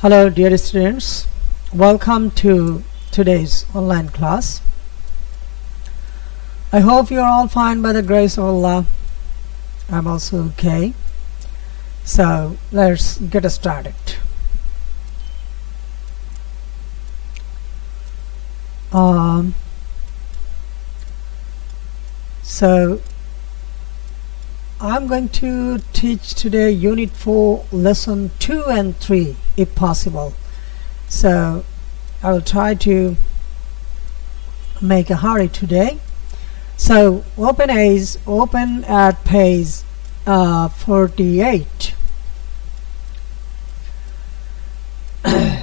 Hello dear students, welcome to today's online class. I hope you are all fine by the grace of Allah. I'm also okay. So let's get started. So I'm going to teach today Unit 4, Lesson 2 and 3 if possible. So I will try to make a hurry today. So open at page 48.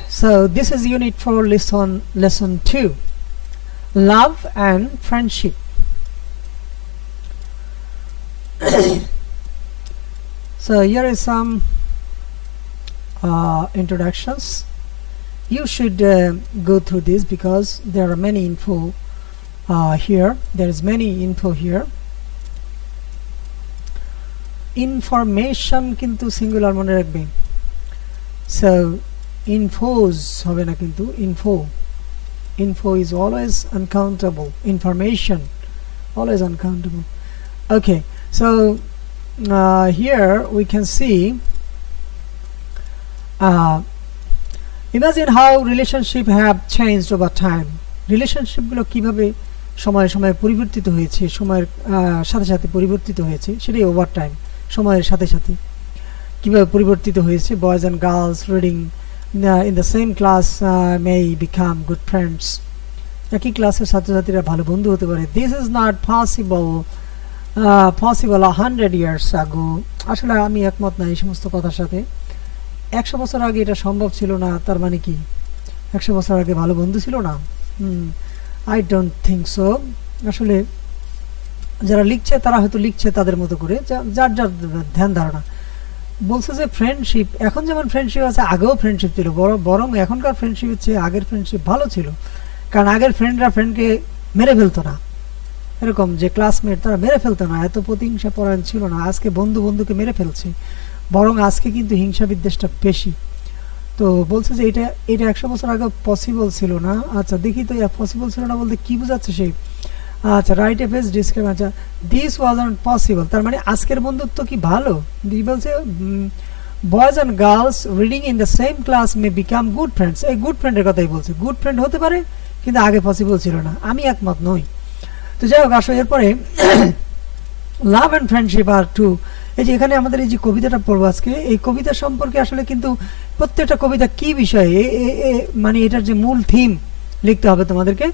So this is Unit 4, Lesson 2, Love and Friendship. So here is some introductions. You should go through this because there are many info here. There is many info here. Information কিন্তু singular মনে রাখবে. So infos হবে না কিন্তু info is always uncountable. Information always uncountable. Okay, so here we can see imagine how relationship have changed over time. Relationship গুলো কিভাবে সময়ে সময়ে পরিবর্তিত হয়েছে, সময়ের সাথে সাথে পরিবর্তিত হয়েছে, সেটাই ওভার টাইম, সময়ের সাথে সাথে কিভাবে পরিবর্তিত হয়েছে. Boys and girls reading in the same class may become good friends. একই ক্লাসের ছাত্রছাত্রীরা ভালো বন্ধু হতে পারে. This is not possible 100 years ago. আসলে আমি একমত না এই সমস্ত কথার সাথে. 100 বছর আগে এটা সম্ভব ছিল না, তার মানে কি 100 বছর আগে ভালো বন্ধু ছিল না? I don't think so. আসলে যারা লিখছে তারা হয়তো লিখছে তাদের মতো করে, যার যার ধ্যান ধারণা. বলছে যে ফ্রেন্ডশিপ এখন যেমন ফ্রেন্ডশিপ আছে, আগেও ফ্রেন্ডশিপ ছিল, বরং এখনকার ফ্রেন্ডশিপের চেয়ে আগের ফ্রেন্ডশিপ ভালো ছিল. কারণ আগের ফ্রেন্ডরা ফ্রেন্ডকে মেরে ফেলতো না, এরকম যে ক্লাসমেট তারা মেরে ফেলতো না, এত প্রতিহিংসা পরায়ণ ছিল না. আজকে বন্ধু বন্ধুকে মেরে ফেলছে, বরং আজকে কিন্তু হিংসা বিদ্বেষটা বেশি. তো বলছে যে এটা 100 বছর আগে পসিবল ছিল না. আচ্ছা দেখি তো পসিবল ছিল না বলতে কি বোঝাচ্ছে সে. আচ্ছা রাইট এ পেজ ডিসক্রাইব. আচ্ছা দিস ওয়াজন্ট পসিবল, তার মানে আজকের বন্ধুত্ব কি ভালো? বলছে boys and girls reading in the same class May become good friends. এই গুড ফ্রেন্ডের কথাই বলছে. গুড ফ্রেন্ড হতে পারে কিন্তু আগে পসিবল ছিল না. আমি একমত নই. তো যাই হোক, আসো এরপরে love and friendship are two. এই যে এখানে আমাদের এই যে কবিতাটা পড়বো আজকে, এই কবিতা সম্পর্কে আসলে কিন্তু প্রত্যেকটা কবিতা কি বিষয়ে মানে এটার যে মূল থিম লিখতে হবে তোমাদেরকে.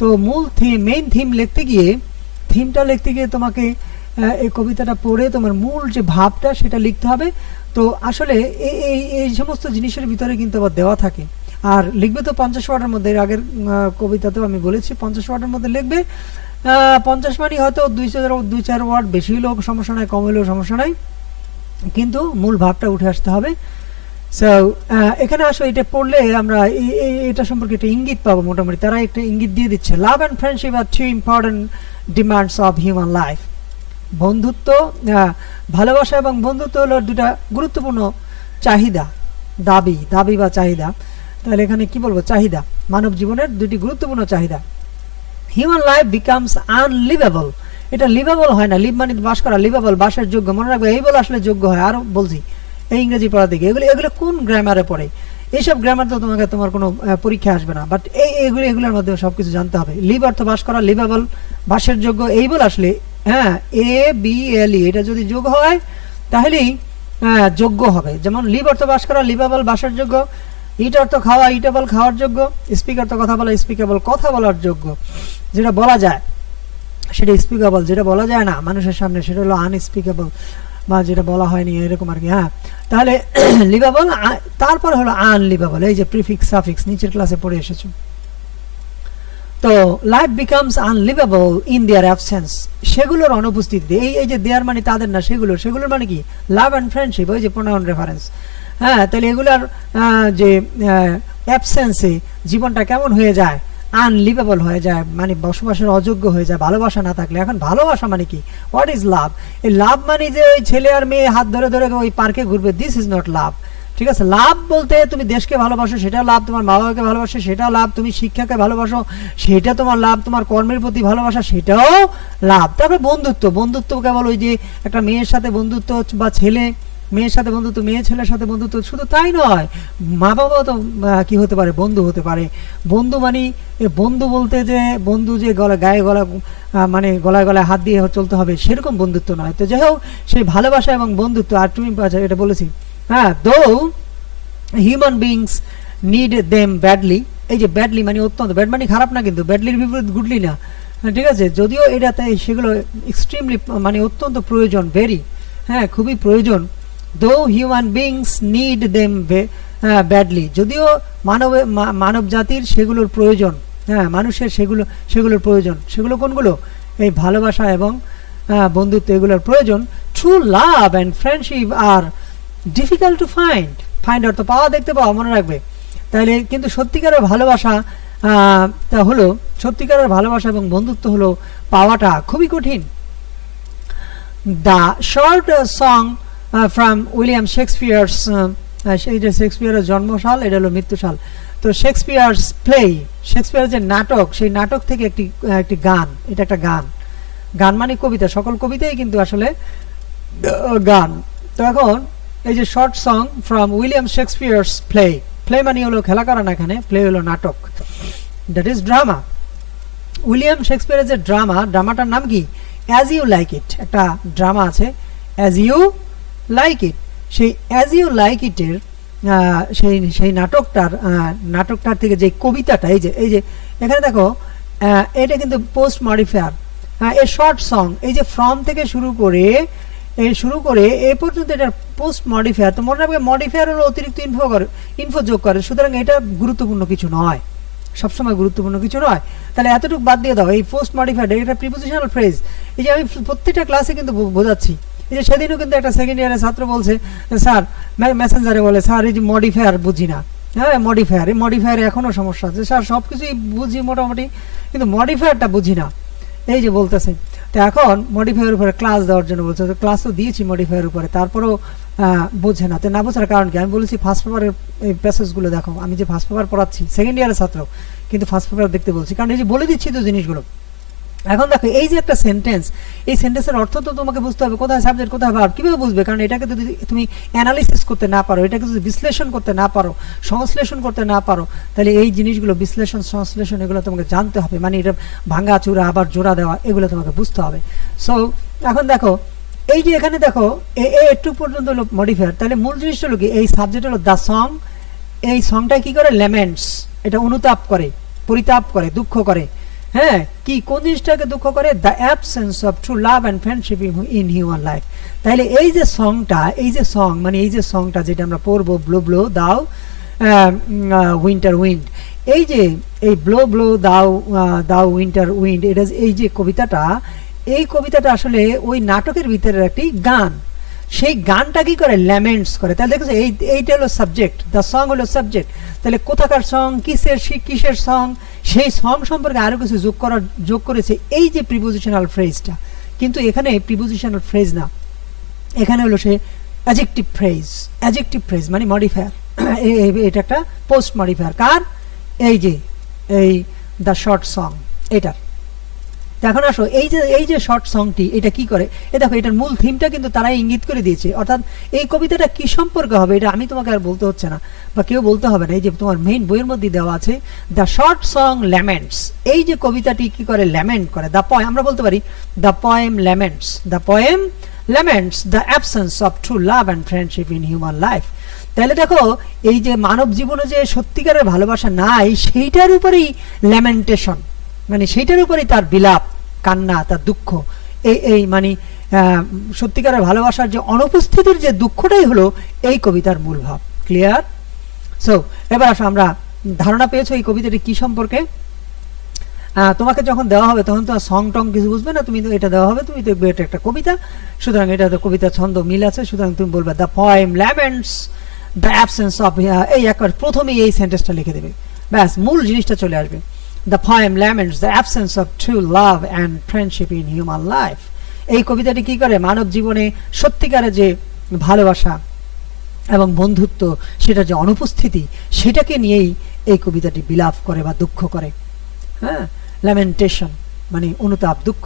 তো মূল থিম, মেইন থিম লিখতে গিয়ে তোমাকে এই কবিতাটা পড়ে তোমার মূল যে ভাবটা সেটা লিখতে হবে. তো আসলে এই সমস্ত জিনিসের ভিতরে কিন্তু আবার দেওয়া থাকে. আর লিখবে তো 50 ওয়ার্ডের মধ্যে. এর আগের কবিতাতেও আমি বলেছি 50 ওয়ার্ডের মধ্যে লিখবে. 50 মানে হয়তো 2-4 ওয়ার্ড বেশি হলেও সমস্যা নাই, কম হলেও সমস্যা নাই, কিন্তু মূল ভাবটা উঠে আসতে হবে. সো এখানে আসো, এটা পড়লে আমরা এটা সম্পর্কে একটা ইঙ্গিত পাবো. মোটামুটি তারা একটা ইঙ্গিত দিয়ে দিচ্ছে. Love and friendship are two important demands of human life. বন্ধুত্ব, ভালোবাসা এবং বন্ধুত্ব হলো দুটা গুরুত্বপূর্ণ চাহিদা, দাবি বা চাহিদা. তাহলে এখানে কি বলবো, চাহিদা, মানব জীবনের দুটি গুরুত্বপূর্ণ চাহিদা. Human life becomes unliveable. এটা লিভেবল হয় না, লিভ মানে বাস করা, লিভেবল বাসের যোগ্য. মনে রাখবে এই বলে আসলে যোগ্য হয়. আরো বলছি এই ইংরেজি পড়া দিকে এগুলো কোন গ্রামারে পড়ে, এইসব গ্রামার তো তোমার কোনো পরীক্ষা আসবে না, বাট এগুলোর মাধ্যমে সবকিছু জানতে হবে. লিভ অর্থ বাস করা, লিভেবল বাসের যোগ্য. এই বলে আসলে ABLE এটা যদি যোগ হয় তাহলেই যোগ্য হবে. যেমন লিভ অর্থ বাস করা, লিভেবল বাসের যোগ্য. ইট অর্থ খাওয়া, ইটেবল খাওয়ার যোগ্য. স্পিক অর্থ কথা বলা, স্পিকেবল কথা বলার যোগ্য. যেটা বলা যায় সেটা স্পিকেবল, যেটা বলা যায় না মানুষের সামনে সেটা হলো আনস্পিকেবল, বা যেটা বলা হয়নি এরকম আর কি. হ্যাঁ, তাহলে লিভেবল, তারপর হলো আনলিভেবল. এই যে প্রিফিক্স সাফিক্স নিচের ক্লাসে পড়ে এসেছো. তো life becomes unliveable in their absence, সেগুলোর অনুপস্থিতিতে. এই যে দেয়ার মানে তাদের না, সেগুলোর মানে কি, লাভ অ্যান্ড ফ্রেন্ডশিপ, ওই যে প্রোনাউন রেফারেন্স. হ্যাঁ, তাহলে এগুলার যে অ্যাবসেন্সে জীবনটা কেমন হয়ে যায়, আনলিভেবল হয়ে যায়, মানে বসবাসের অযোগ্য হয়ে যায় ভালোবাসা না থাকলে. এখন ভালোবাসা মানে কি, হোয়াট ইজ লাভ? এই লাভ মানে যে ওই ছেলে আর মেয়ে হাত ধরে ধরে ওই পার্কে ঘুরবে, দিস ইজ নট লাভ. ঠিক আছে, লাভ বলতে তুমি দেশকে ভালোবাসো সেটা লাভ, তোমার মা বাবাকে ভালোবাসো সেটা লাভ, তুমি শিক্ষাকে ভালোবাসো সেটা তোমার লাভ, তোমার কর্মের প্রতি ভালোবাসা সেটাও লাভ। তারপরে বন্ধুত্ব, বন্ধুত্ব কেবল ওই যে একটা মেয়ের সাথে বন্ধুত্ব বা ছেলে মেয়ের সাথে বন্ধুত্ব, মেয়ে ছেলের সাথে বন্ধুত্ব, শুধু তাই নয়, মা বাবাও তো কি হতে পারে, বন্ধু হতে পারে। বন্ধু মানে বন্ধু বলতে যে বন্ধু যে গায়ে গলা মানে গলায় গলায় হাত দিয়ে চলতে হবে সেরকম বন্ধুত্ব নয়। তো যাই হোক, সেই ভালোবাসা এবং বন্ধুত্ব, আর তুমি এটা বলেছি, হ্যাঁ, দো human beings need them badly. এই যে ব্যাডলি মানে অত্যন্ত, ব্যাড মানে খারাপ না, কিন্তু ব্যাডলির বিপরীত গুডলি না, ঠিক আছে, যদিও এটাতে সেগুলো এক্সট্রিমলি মানে অত্যন্ত প্রয়োজন, ভেরি, হ্যাঁ, খুবই প্রয়োজন। দো human beings need them badly, যদিও মানব জাতির সেগুলোর প্রয়োজন, হ্যাঁ, মানুষের সেগুলোর প্রয়োজন। সেগুলো কোনগুলো? এই ভালোবাসা এবং বন্ধুত্ব, এগুলোর প্রয়োজন। True love and friendship are difficult to find. Find অর্থ পাওয়া, দেখতে পাওয়া, মনে রাখবে। তাহলে কিন্তু সত্যিকারের ভালোবাসা তা হলো, সত্যিকারের ভালোবাসা এবং বন্ধুত্ব হলো পাওয়াটা খুবই কঠিন। The short song from William Shakespeare's, এইটা শেক্সপিয়ারের জন্মসাল, এটা হলো মৃত্যুসাল। তো শেক্সপিয়ার্স প্লে, শেক্সপিয়ারের যে নাটক, সেই নাটক থেকে একটি গান, এটা একটা গান। গান মানে কবিতা, সকল কবিতাই কিন্তু আসলে গান। তো এখন এই যে short song from William Shakespeare's play, play মানে হলো খেলা করা না, এখানে প্লে হলো নাটক, দ্যাট ইজ ড্রামা। উইলিয়াম শেক্সপিয়ারের যে ড্রামাটার নাম কি? As you like it. একটা ড্রামা আছে অ্যাজ ইউ লাইক ইট। সেই অ্যাজ ইউ লাইক ইটের সেই নাটকটার থেকে যে কবিতাটা, এই যে এখানে দেখো, এটা কিন্তু post modifier, a short song, এই যে ফ্রম থেকে শুরু করে এ পর্যন্ত এটা পোস্ট মডিফায়ার। তো মনে রাখবে, মডিফায়ার হলো অতিরিক্ত ইনফো যোগ করে, সুতরাং এটা গুরুত্বপূর্ণ কিছু নয়, সবসময় গুরুত্বপূর্ণ কিছু নয়। তাহলে এতটুকু বাদ দিয়ে দাও, এই পোস্ট মডিফায়ার এটা প্রিপোজিশনাল ফ্রেজ। এই যে আমি প্রত্যেকটা ক্লাসে কিন্তু বোঝাচ্ছি, এই যে সেদিনও কিন্তু একটা সেকেন্ড ইয়ারের ছাত্র বলছে, স্যার মেসেঞ্জারে বলে, স্যার এই যে মডিফায়ার বুঝি না। হ্যাঁ, মডিফায়ারে এখনো সমস্যা আছে স্যার, সব কিছুই বুঝি মোটামুটি, কিন্তু মডিফায়ারটা বুঝি না, এই যে বলতেছে। তো এখন মডিফায়ার উপরে ক্লাস দেওয়ার জন্য বলছে, তো ক্লাস তো দিয়েছি মডিফায়ার উপরে, তারপরেও বোঝে না। তো না বোঝার কারণ কি? আমি বলেছি ফার্স্ট পেপারের এই প্যাসেজগুলো দেখো, আমি যে ফার্স্ট পেপার পড়াচ্ছি, সেকেন্ড ইয়ারের ছাত্র, কিন্তু ফার্স্ট পেপার দেখতে বলছি, কারণ এই যে বলে দিচ্ছি তো জিনিসগুলো। এখন দেখো, এই যে একটা সেন্টেন্স, এই সেন্টেন্সের অর্থ তো তোমাকে বুঝতে হবে, কোথায় সাবজেক্ট কোথায় ভার্ব, কিভাবে বুঝবে? কারণ এটাকে যদি তুমি অ্যানালিসিস করতে না পারো, এটাকে যদি বিশ্লেষণ করতে না পারো, সংশ্লেষণ করতে না পারো, তাহলে এই জিনিসগুলো বিশ্লেষণ সংশ্লেষণ এগুলো তোমাকে জানতে হবে, মানে এটা ভাঙা চূড়া আবার জোড়া দেওয়া, এগুলো তোমাকে বুঝতে হবে। সো এখন দেখো, এই যে এখানে দেখো একটু পর্যন্ত হলো মডিফায়ার, তাহলে মূল জিনিসটা হলো কি? এই সাবজেক্ট হলো দ্য সং, এই সংটা কি করে? ল্যামেন্টস, এটা অনুতাপ করে, পরিতাপ করে, দুঃখ করে। হ্যাঁ, কি কোন জিনিসটাকে দুঃখ করে? The absence of true love and friendship in human life. তাহলে এই যে সংটা, এই যে সং মানে এই যে সংটা যেটা আমরা পড়বো, ব্লো ব্লো দাও উইন্টার উইন্ড, এই যে এই ব্লো ব্লো দাও উইন্টার উইন্ড, এটা এই যে কবিতাটা, এই কবিতাটা আসলে ওই নাটকের ভিতরের একটি গান। সেই গানটা কি করে? ল্যামেন্টস করে। তাহলে দেখো, এইটা হলো সাবজেক্ট, দ্য সং হলো সাবজেক্ট। তাহলে কোথাকার সং, কিসের সং, সেই সং সম্পর্কে আরো কিছু যোগ করেছে এই যে প্রিপোজিশনাল ফ্রেজটা। কিন্তু এখানে প্রিপোজিশনাল ফ্রেজ না, এখানে হলো সে অ্যাডজেক্টিভ ফ্রেজ মানে মডিফায়ার। এটা একটা পোস্ট মডিফায়ার কার? এই দ্য শর্ট সং, এটার। এখন আসো, এই যে শর্ট সংটি, এটা কি করে? দেখো, এটার মূল থিমটা কিন্তু তারাই ইঙ্গিত করে দিয়েছে, অর্থাৎ এই কবিতাটা কি সম্পর্কে হবে এটা আমি তোমাকে আর বলতে হচ্ছে না, বা কেউ বলতে হবে না। এই যে তোমার মেইন বইয়ের মধ্যে দেওয়া আছে, দ্য শর্ট সং ল্যামেন্টস, এই যে কবিতাটি কি করে? ল্যামেন্ট করে। দ্য পয়েম, আমরা বলতে পারি the poem laments, the absence of true love and friendship in human life. তাহলে দেখো, এই যে মানব জীবনে যে সত্যিকারের ভালোবাসা নাই, সেইটার উপরেই ল্যামেন্টেশন, মানে সেইটার উপরেই তার বিলাপ, কান্না, তার দুঃখ। এই মানে সত্যিকারের ভালোবাসার যে অনুপস্থিতির যে দুঃখটাই হলো এই কবিতার মূল ভাব। ক্লিয়ার? সো এবার আসো, আমরা ধারণা পেয়েছো এই কবিতাটি কি সম্পর্কে? তোমাকে যখন দেওয়া হবে তখন তো সং টং কিছু বুঝবে না, তুমি তো এটা দেওয়া হবে, তুমি দেখবে এটা একটা কবিতা, সুতরাং এটা তো কবিতা ছন্দ মিল আছে, সুতরাং তুমি বলবে the poem laments the absence of, এই একবার প্রথমেই এই সেন্টেন্সটা লিখে দেবে, ব্যাস মূল জিনিসটা চলে আসবে। The poem laments the absence of true love and friendship in human life. এই কবিতাটি কি করে? মানব জীবনে সত্যিকারের যে ভালোবাসা এবং বন্ধুত্ব, সেটা যে অনুপস্থিতি, সেটাকে নিয়েই এই কবিতাটি বিলাপ করে বা দুঃখ করে। হ্যাঁ, ল্যামেন্টেশন মানে অনুতাপ, দুঃখ।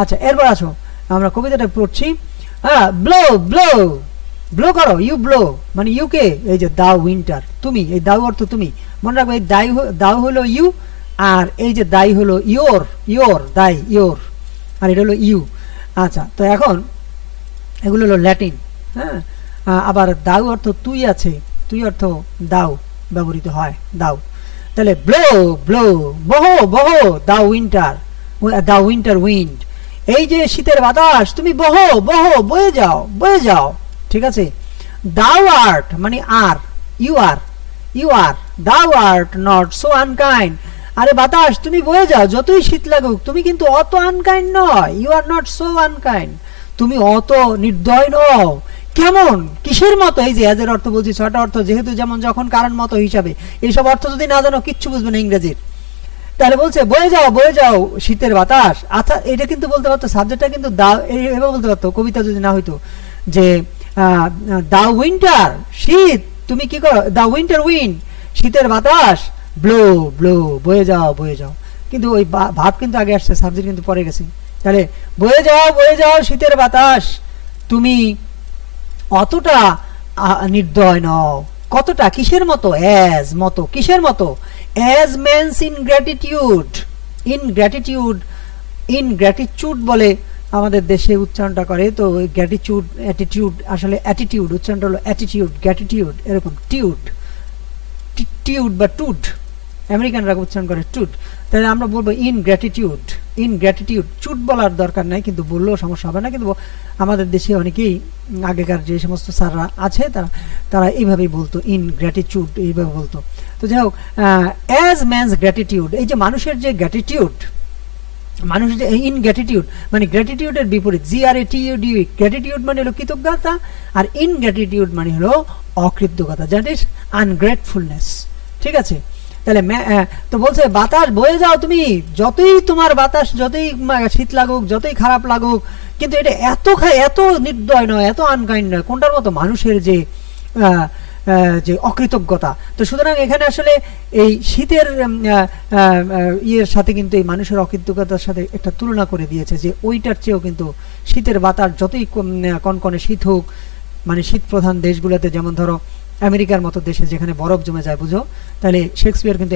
আচ্ছা, এরপর আসো আমরা কবিতাটা পড়ছি। হ্যাঁ, ব্লো ব্লো, ব্লো করো, ইউ ব্লো মানে ইউকে, এই যে দাও উইন্টার, তুমি, এই দাও অর্থ তুমি, মনে রাখবে এই দাও হলো ইউ, আর এই যে দাই হলো ইয়োর, ইয়োর দাই ইয়োর, আর এটা হলো ইউ। আচ্ছা, তো এখন এগুলো হলো ল্যাটিন। হ্যাঁ, আবার দাও অর্থ তুই আছে, তুই অর্থ দাও ব্যবহৃত হয়, দাও। তাহলে ব্লো ব্লো, বহো বহো, দাও উইন্টার, দাও উইন্টার উইন্ড, এই যে শীতের বাতাস, তুমি বহো বহো, বয়ে যাও বয়ে যাও, ঠিক আছে। দাও আর্ট মানে আর, ইউ আর, ইউ আর, দাও আর্ট নট সো আনকাইন্ড, আরে বাতাস তুমি বয়ে যাও, যতই শীত লাগুক তুমি কিন্তু অত আনকাইন্ড নয়, you are not so unkind, তুমি অত নির্দয় নও। কেমন, কিসের মতো, এই যে এর অর্থ বলছি ছয়টা অর্থ, যেহেতু যেমন যখন কারণ মতো হিসাবে, এইসব অর্থ যদি না জানো কিচ্ছু বুঝবে না ইংরেজির। তাহলে বলছে বয়ে যাও শীতের বাতাস। আচ্ছা, এটা কিন্তু বলতে পারতো, সাবজেক্টটা কিন্তু এভাবে বলতে পারতো কবিতা যদি না হইতো, যে দা উইন্টার শীত, তুমি কি করো, দা উইন্টার উইন্ড শীতের বাতাস, ব্লো ব্লো বয়ে যাও বয়ে যাও, কিন্তু ওই ভাব কিন্তু আগে আসছে, সাবজেক্ট কিন্তু পরে গেছে। তাহলে বয়ে যাও শীতের বাতাস, তুমি অতটা নির্দয় নও, কতটা, কিসের মতো, অ্যাজ মতো, কিসের মতো, as man's ingratitude, ingratitude, ingratitude বলে আমাদের দেশে উচ্চারণটা করে, তো গ্র্যাটিটিউড অ্যাটিটিউড, আসলে অ্যাটিটিউড উচ্চারণটা হলো অ্যাটিটিউড, গ্র্যাটিটিউড এরকম, টিউড টিউড বা টুড, আমেরিকানরা উচ্চারণ করে টুড, তাহলে আমরা বলবো ইন গ্র্যাটিটিউড, ইন গ্র্যাটিটিউড, চুট বলার দরকার নাই, কিন্তু বললেও সমস্যা হবে না, কিন্তু আমাদের দেশে অনেকেই আগেকার যে সমস্ত স্যাররা আছে তারা এইভাবেই বলতো, ইন গ্র্যাটিটিউড এইভাবে বলতো। তো যাই হোক, অ্যাজ ম্যানস গ্র্যাটিটিউড, এই যে মানুষের যে গ্র্যাটিটিউড, মানুষের যে ইন গ্র্যাটিটিউড মানে গ্র্যাটিটিউডের বিপরীত, GRATIUD, গ্র্যাটিটিউড মানে হলো কৃতজ্ঞতা, আর ইন গ্র্যাটিটিউড মানে হলো অকৃতজ্ঞতা, দ্যাট ইজ আনগ্রেটফুলনেস, ঠিক আছে। তাহলে তো বলছে বাতাস বয়ে যাও তুমি, যতই তোমার বাতাস, যতই শীত লাগুক, যতই খারাপ লাগুক, কিন্তু এটা এত নির্দয় নয়, এত আনকাইন্ড নয়, কোনটার মতো, মানুষের যে যে অকৃতজ্ঞতা। তো সুতরাং এখানে আসলে এই শীতের ইয়ের সাথে কিন্তু এই মানুষের অকৃতজ্ঞতার সাথে একটা তুলনা করে দিয়েছে, যে ওইটার চেয়েও কিন্তু শীতের বাতাস যতই কনকনে শীত হোক, মানে শীত প্রধান দেশগুলোতে, যেমন ধরো আমেরিকার মতো দেশে যেখানে বরফ জমে যায়, বুঝো, তাহলে শেক্সপিয়ার কিন্তু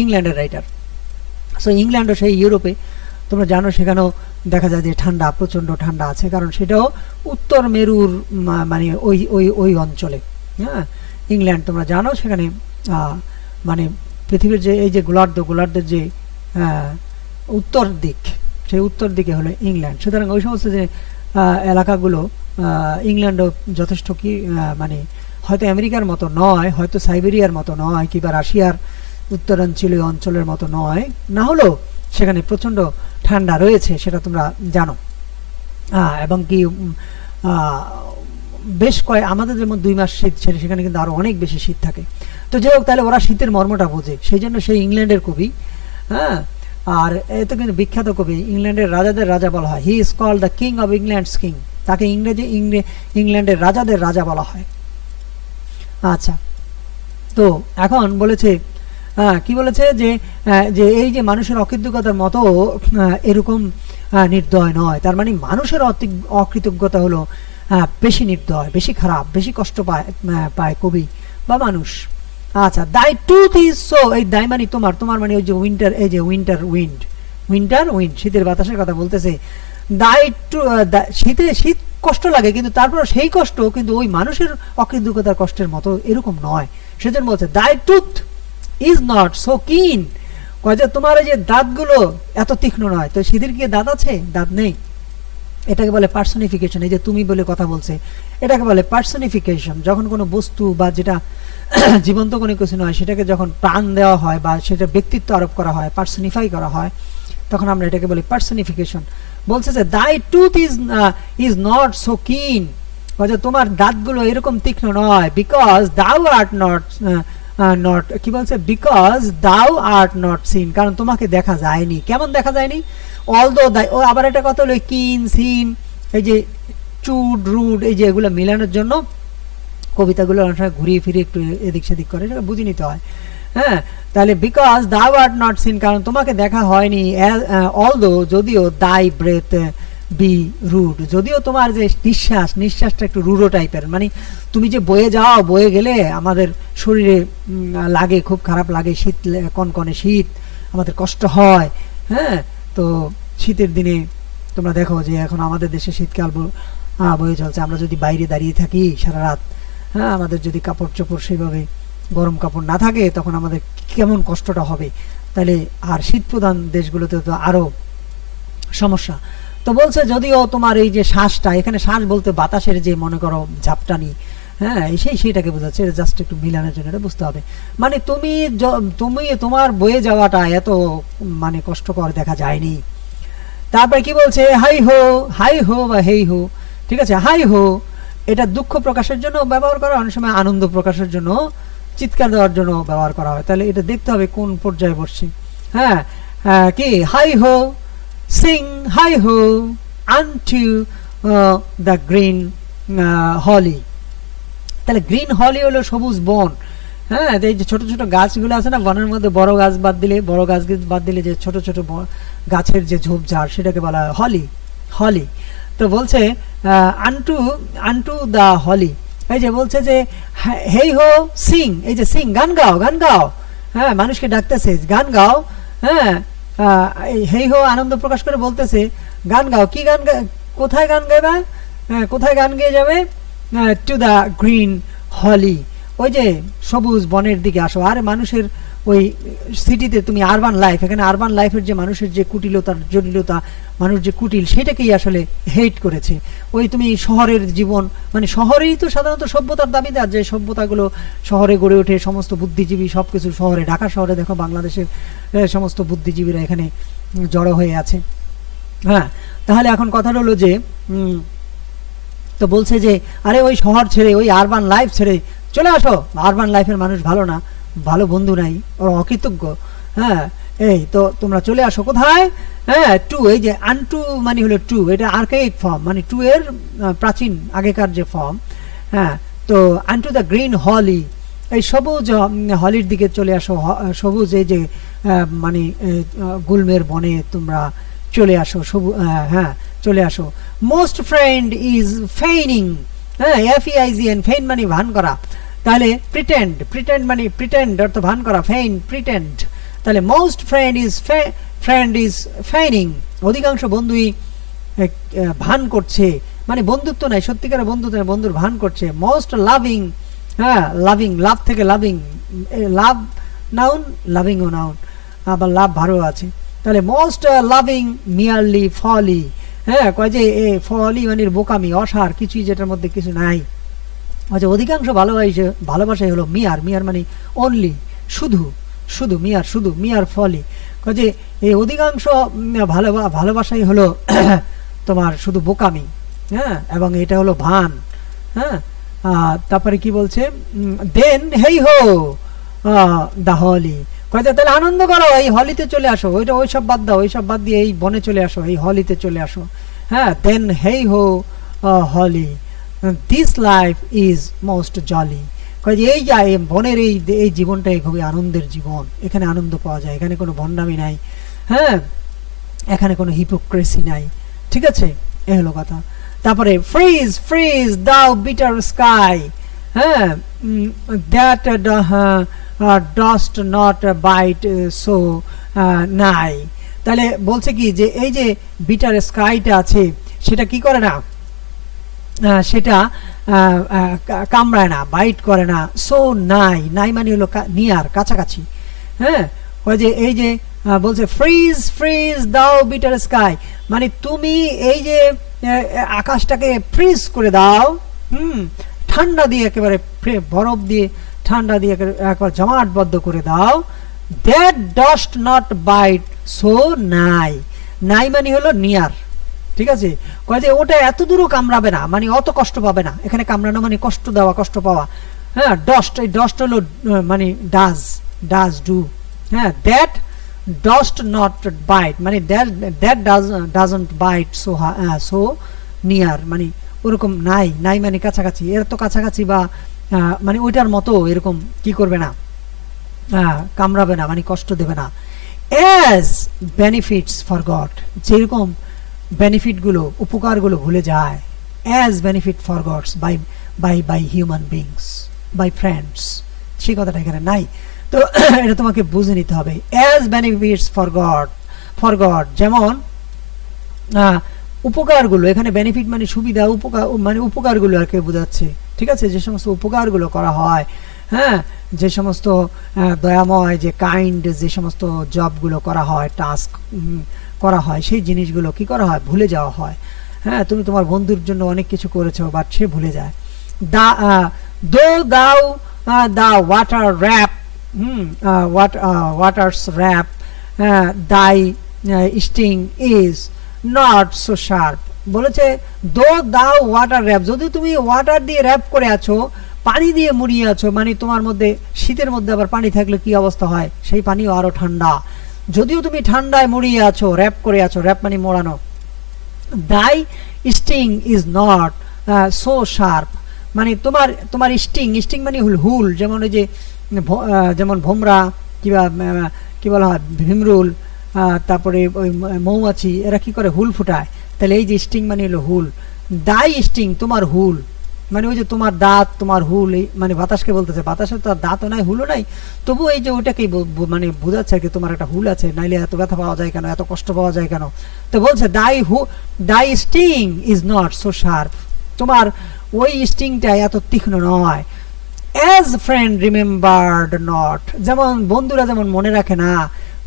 ইংল্যান্ডের রাইটার। সো ইংল্যান্ডও সেই ইউরোপে, তোমরা জানো সেখানেও দেখা যায় যে ঠান্ডা, প্রচণ্ড ঠান্ডা আছে, কারণ সেটাও উত্তর মেরুর মানে ওই ওই ওই অঞ্চলে। হ্যাঁ, ইংল্যান্ড তোমরা জানো সেখানে মানে পৃথিবীর যে এই যে গোলার্ধের যে উত্তর দিক, সেই উত্তর দিকে হলো ইংল্যান্ড। সুতরাং ওই সমস্ত যে এলাকাগুলো, ইংল্যান্ডও যথেষ্ট কি মানে হয়তো আমেরিকার মতো নয়, হয়তো সাইবেরিয়ার মতো নয়, কিংবা রাশিয়ার উত্তরাঞ্চলীয় অঞ্চলের মতো নয়, না হলেও সেখানে প্রচণ্ড ঠান্ডা রয়েছে, সেটা তোমরা জানো। এবং কি বেশ আমাদের যেমন 2 মাস শীত, সেখানে কিন্তু আরো অনেক বেশি শীত থাকে। তো যাই হোক, তাহলে ওরা শীতের মর্মটা বোঝে, সেই জন্য সেই ইংল্যান্ডের কবি। হ্যাঁ, আর এত কিন্তু বিখ্যাত কবি, ইংল্যান্ডের রাজাদের রাজা বলা হয়, he is called the king of England's king, তাকে ইংল্যান্ডের রাজাদের রাজা বলা হয়। আচ্ছা, তো এখন বলেছে কি বলেছে, যে এই যে মানুষের অকৃতজ্ঞতার মতো এরকম নির্দয় নয়, তার মানে মানুষের অকৃতজ্ঞতা হলো বেশি নির্দয়, বেশি খারাপ, বেশি কষ্ট পায় কবি বা মানুষ। আচ্ছা, দাই টুথ ইজ সো, এই দাই মানে তোমার মানে ওই যে উইন্টার, এই যে উইন্টার উইন্ড শীতের বাতাসের কথা বলতেছে। দাই টু, শীত কষ্ট লাগে, কিন্তু তারপর সেই কষ্ট কিন্তু ওই মানুষের অকৃতজ্ঞতার কষ্টের মতো এরকম নয়। সেজন্য বলছে দাই টুথ ইজ নট সো কিন, কয় যে তোমার এই যে দাঁতগুলো এত তীক্ষ্ণ নয়। তো শীতের কি দাঁত আছে? দাঁত নেই। এটাকে বলে পার্সনিফিকেশন। এই যে তুমি বলে কথা বলছে, এটাকে বলে পার্সনিফিকেশন। যখন কোনো বস্তু বা যেটা জীবন্ত কোনো কিছু নয়, সেটাকে যখন প্রাণ দেওয়া হয় বা সেটা ব্যক্তিত্ব আরোপ করা হয়, পার্সনিফাই করা হয়, তখন আমরা এটাকে বলি পার্সনিফিকেশন। বলছে যে দাই টুথ ইজ নট সো কিন, তোমার দাঁতগুলো এরকম তীক্ষ্ণ নয়, বিকজ দাউ আর্ট নট কি বলছে, বিকজ দাউ আর্ট নট সিন, কারণ তোমাকে দেখা যায়নি। কেমন দেখা যায়নি? অলদো আবার একটা কথা হলো কিন সিন, এই যে চুড রুড এই যে এগুলো মেলানোর জন্য কবিতাগুলো অনেক সময় ঘুরিয়ে ফিরিয়ে একটু এদিক সেদিক করে, এটা বুঝে নিতে হয়। হ্যাঁ, তাহলে বিকজ দাউ আর নট সিন, কারণ তোমাকে দেখা হয়নি, অলদো যদিও দাই ব্রেথ বি রুড, যদিও তোমার যে নিঃশ্বাসটা একটু রুডো টাইপের, মানে তুমি যে বয়ে যাও, বয়ে গেলে আমাদের শরীরে লাগে, খুব খারাপ লাগে, শীত কনকনে শীত, আমাদের কষ্ট হয়। হ্যাঁ, তো শীতের দিনে তোমরা দেখো যে এখন আমাদের দেশে শীতকাল বয়ে চলছে, আমরা যদি বাইরে দাঁড়িয়ে থাকি সারা রাত, হ্যাঁ, আমাদের যদি কাপড় চোপড় সেইভাবে গরম কাপড় না থাকে তখন আমাদের কেমন কষ্টটা হবে। তাহলে আর শীত প্রধান দেশগুলোতে তো আরো সমস্যা। তো বলছে যদিও তোমার এই যে শ্বাসটা, এখানে শ্বাস বলতে বাতাসের যে মনে করো ঝাপটানি, হ্যাঁ, সেইটাকে বোঝাচ্ছে, জাস্ট একটু মিলানোর জন্য এটা বুঝতে হবে। মানে তুমি তোমার বয়ে যাওয়াটা এত মানে কষ্টকর দেখা যায়নি। তারপরে কি বলছে, হাই হো বা হেই হো, ঠিক আছে, হাই হো এটা দুঃখ প্রকাশের জন্য ব্যবহার করা, অনেক সময় আনন্দ প্রকাশের জন্য, চিৎকার দেওয়ার জন্য ব্যবহার করা হয়। তাহলে এটা দেখতে হবে কোন পর্যায়ে বসছি। হ্যাঁ, কি হাই হো, সিং হাই হো আনটু দ্য গ্রিন হলি। তাহলে গ্রিন হলি হলো সবুজ বন। হ্যাঁ, এই যে ছোট ছোট গাছগুলো আছে না বনের মধ্যে, বড় গাছ বাদ দিলে যে ছোট ছোট গাছের যে ঝোপঝাড়, সেটাকে বলা হয় হলি। তো বলছে আনটু দ্য হলি, এই যে বলছে যে হেই হো সিং, এই যে সিং গান গাও, হ্যাঁ, মানুষকে ডাকতেছে গান গাও। হ্যাঁ, হেই হো আনন্দ প্রকাশ করে বলতেছে গান গাও, কি গান, কোথায় গান গাইবা, কোথায় গান গেয়ে যাবে, টু দ্য গ্রিন হলি, ওই যে সবুজ বনের দিকে আসো। আর মানুষের ওই সিটিতে তুমি আরবান লাইফ, এখানে আরবান লাইফের যে মানুষের যে কুটিলতা জটিলতা, মানুষ যে কুটিল, সেটাকেই আসলে হেট করেছে। ওই তুমি শহরের জীবন, মানে শহরেই তো সাধারণত সভ্যতার দাবিদার, যে সভ্যতাগুলো শহরে গড়ে ওঠে, সমস্ত বুদ্ধিজীবী সবকিছু শহরে, ঢাকা শহরে দেখো বাংলাদেশের সমস্ত বুদ্ধিজীবীরা এখানে জড়ো হয়ে আছে। হ্যাঁ, তাহলে এখন কথা হলো যে তো বলছে যে আরে ওই শহর ছেড়ে, ওই আরবান লাইফ ছেড়ে চলে আসো, আরবান লাইফের মানুষ ভালো না, ভালো বন্ধু নাই, ওরা অকৃতজ্ঞ। হ্যাঁ, এই তো তোমরা চলে আসো কোথায়, হ্যাঁ, টু, এই যে আনটু মানে হলো টু, এটা আর্কাইক ফর্ম, মানে টু এর প্রাচীন আগেকার যে ফর্ম। হ্যাঁ, তো আনটু দ্য গ্রিন হলি, এই সবুজ হলির দিকে চলে আসো, সবুজ এই যে মানে গুলমের বনে তোমরা চলে আসো, হ্যাঁ, চলে আসো। মোস্ট ফ্রেন্ড ইজ ফেইনিং, হ্যাঁ, FEIGN, ফেইন মানে ভান করা। তাহলে প্রিটেন্ড মানে প্রিটেন্ড অর্থ ভান করা, ফেইন প্রিটেন্ড। তাহলে মোস্ট ফ্রেন্ড ইজ ফেইনিং, অধিকাংশ বন্ধুই ভান করছে, মানে বন্ধুত্ব নাই, সত্যিকারের বন্ধুত্ব নাই, বন্ধুর ভান করছে। মোস্ট লাভিং, হ্যাঁ, লাভিং, লাভ থেকে লাভিং, লাভ নাউন, লাভিং ও নাউন, আবার লাভ ভারও আছে। তাহলে মোস্ট লাভিং মিয়ারলি ফলি, হ্যাঁ, কয় যে ফলি মানে বোকামি, অসার, কিছুই যেটার মধ্যে কিছু নাই। আচ্ছা, অধিকাংশ ভালোবাসাই হলো মিয়ার মানে অনলি, শুধু মিয়ার ফলি, কয় যে এই অধিকাংশ ভালোবাসাই হলো তোমার শুধু বোকামি। হ্যাঁ, এবং এটা হলো ভান। হ্যাঁ, তারপরে কি বলছে, দেন হেই হো দা হলি, তাহলে আনন্দ করো, এই হলিতে চলে আসো, ওইসব বাদ দাও, ওইসব বাদ দিয়ে এই বনে চলে আসো, এই হলিতে চলে আসো। হ্যাঁ, then heigh ho holly, this life is most jolly, এই যে বনের এই জীবনটাই খুবই আনন্দের জীবন, এখানে আনন্দ পাওয়া যায়, এখানে কোনো ভণ্ডামি নাই। হ্যাঁ, এখানে কোনো হিপোক্রেসি নাই, ঠিক আছে, এ হলো কথা। তারপরে ফ্রিজ দাও বিটার স্কাই, হ্যাঁ, that dost not byte so নাই। তাহলে বলছে কি যে এই যে বিটার স্কাইটা আছে, সেটা কি করে না, সেটা কামড়ায় না, বাইট করে না। সো নাই মানে হলো নিয়ার, কাছাকাছি। হ্যাঁ, ওই যে এই যে বলছে ফ্রিজ দাও বিটার স্কাই, মানে তুমি এই যে আকাশটাকে ফ্রিজ করে দাও, ঠান্ডা দিয়ে একেবারে, বরফ দিয়ে ঠান্ডা দিয়ে একবার জমাটবদ্ধ করে দাও। That dost not byte so নাই মানে হলো নিয়ার, ঠিক আছে, কয় যে ওটা এত দূরও কামড়াবে না, মানে অত কষ্ট পাবে না। এখানে কামড়ানো মানে কষ্ট দেওয়া, কষ্ট পাওয়া। হ্যাঁ, এই ডস্ট হলো মানে ডাজ ডু। হ্যাঁ, দ্যাট ডস্ট নট বাইট মানে that doesn't bite so near, মানে ওরকম নাই, নাই মানে কাছাকাছি, এর তো কাছাকাছি বা মানে ওইটার মতো এরকম কি করবে না, কামড়াবে না, মানে কষ্ট দেবে না। অ্যাজ বেনিফিটস ফর গড, যেরকম বেনিফিটগুলো উপকারগুলো ভুলে যায়, as benefit for gods bye bye bye human beings, by friends, সেই কথাটা এখানে নাই। তো এটা তোমাকে বুঝে নিতে হবে। অ্যাজ বেনিফিটস ফর গড, যেমন উপকারগুলো, এখানে বেনিফিট মানে সুবিধা, উপকার মানে উপকারগুলো আর কি বোঝাচ্ছে, ঠিক আছে, যে সমস্ত উপকারগুলো করা হয়, হ্যাঁ, যে সমস্ত দয়াময়, যে কাইন্ড, যে সমস্ত জবগুলো করা হয়, টাস্ক করা হয়, সেই জিনিসগুলো কি করা হয়, ভুলে যাওয়া হয়। হ্যাঁ, তুমি তোমার বন্ধুর জন্য অনেক কিছু করেছো, বাট সে ভুলে যায়। The though thou the water warp, waters warp thy sting is not so sharp, বলেছে দো দাও ওয়াটার র্যাপ, যদি তুমি ওয়াটার দিয়ে র্যাপ করে আছো, পানি দিয়ে মুড়িয়ে আছো, মানে তোমার মধ্যে শীতের মধ্যে আবার পানি থাকলে কি অবস্থা হয়, সেই পানিও আরো ঠান্ডা, যদিও তুমি ঠান্ডায় মুড়িয়ে আছো, র্যাপ করে আছো, র্যাপ মানে মোড়ানো। Thy sting is not so sharp, মানে তোমার তোমার স্টিং, স্টিং মানে হুল, যেমন ওই যে যেমন ভোমরা কিংবা কি বলা হয় ভিমরুল, তারপরে ওই মৌমাছি, এরা কি করে, হুল ফুটায়, তাহলে এই যে স্টিং মানে হলো হুল। দাই স্টিং, তোমার হুল, মানে ওই যে তোমার দাঁত, তোমার হুল, এই মানে বাতাসকে বলতেছে, বাতাসের তো আর দাঁতও নাই, হুলও নাই, তবু এই যে ওইটাকেই মানে বোঝাচ্ছে আর কি, তোমার একটা হুল আছে, নাইলে এত ব্যথা পাওয়া যায় কেন, এত কষ্ট পাওয়া যায় কেন। তো বলছে thy sting is not so sharp, তোমার ওই স্টিংটা এত তীক্ষ্ণ নয়। অ্যাজ ফ্রেন্ড রিমেম্বার্ড নট, যেমন বন্ধুরা যেমন মনে রাখে না,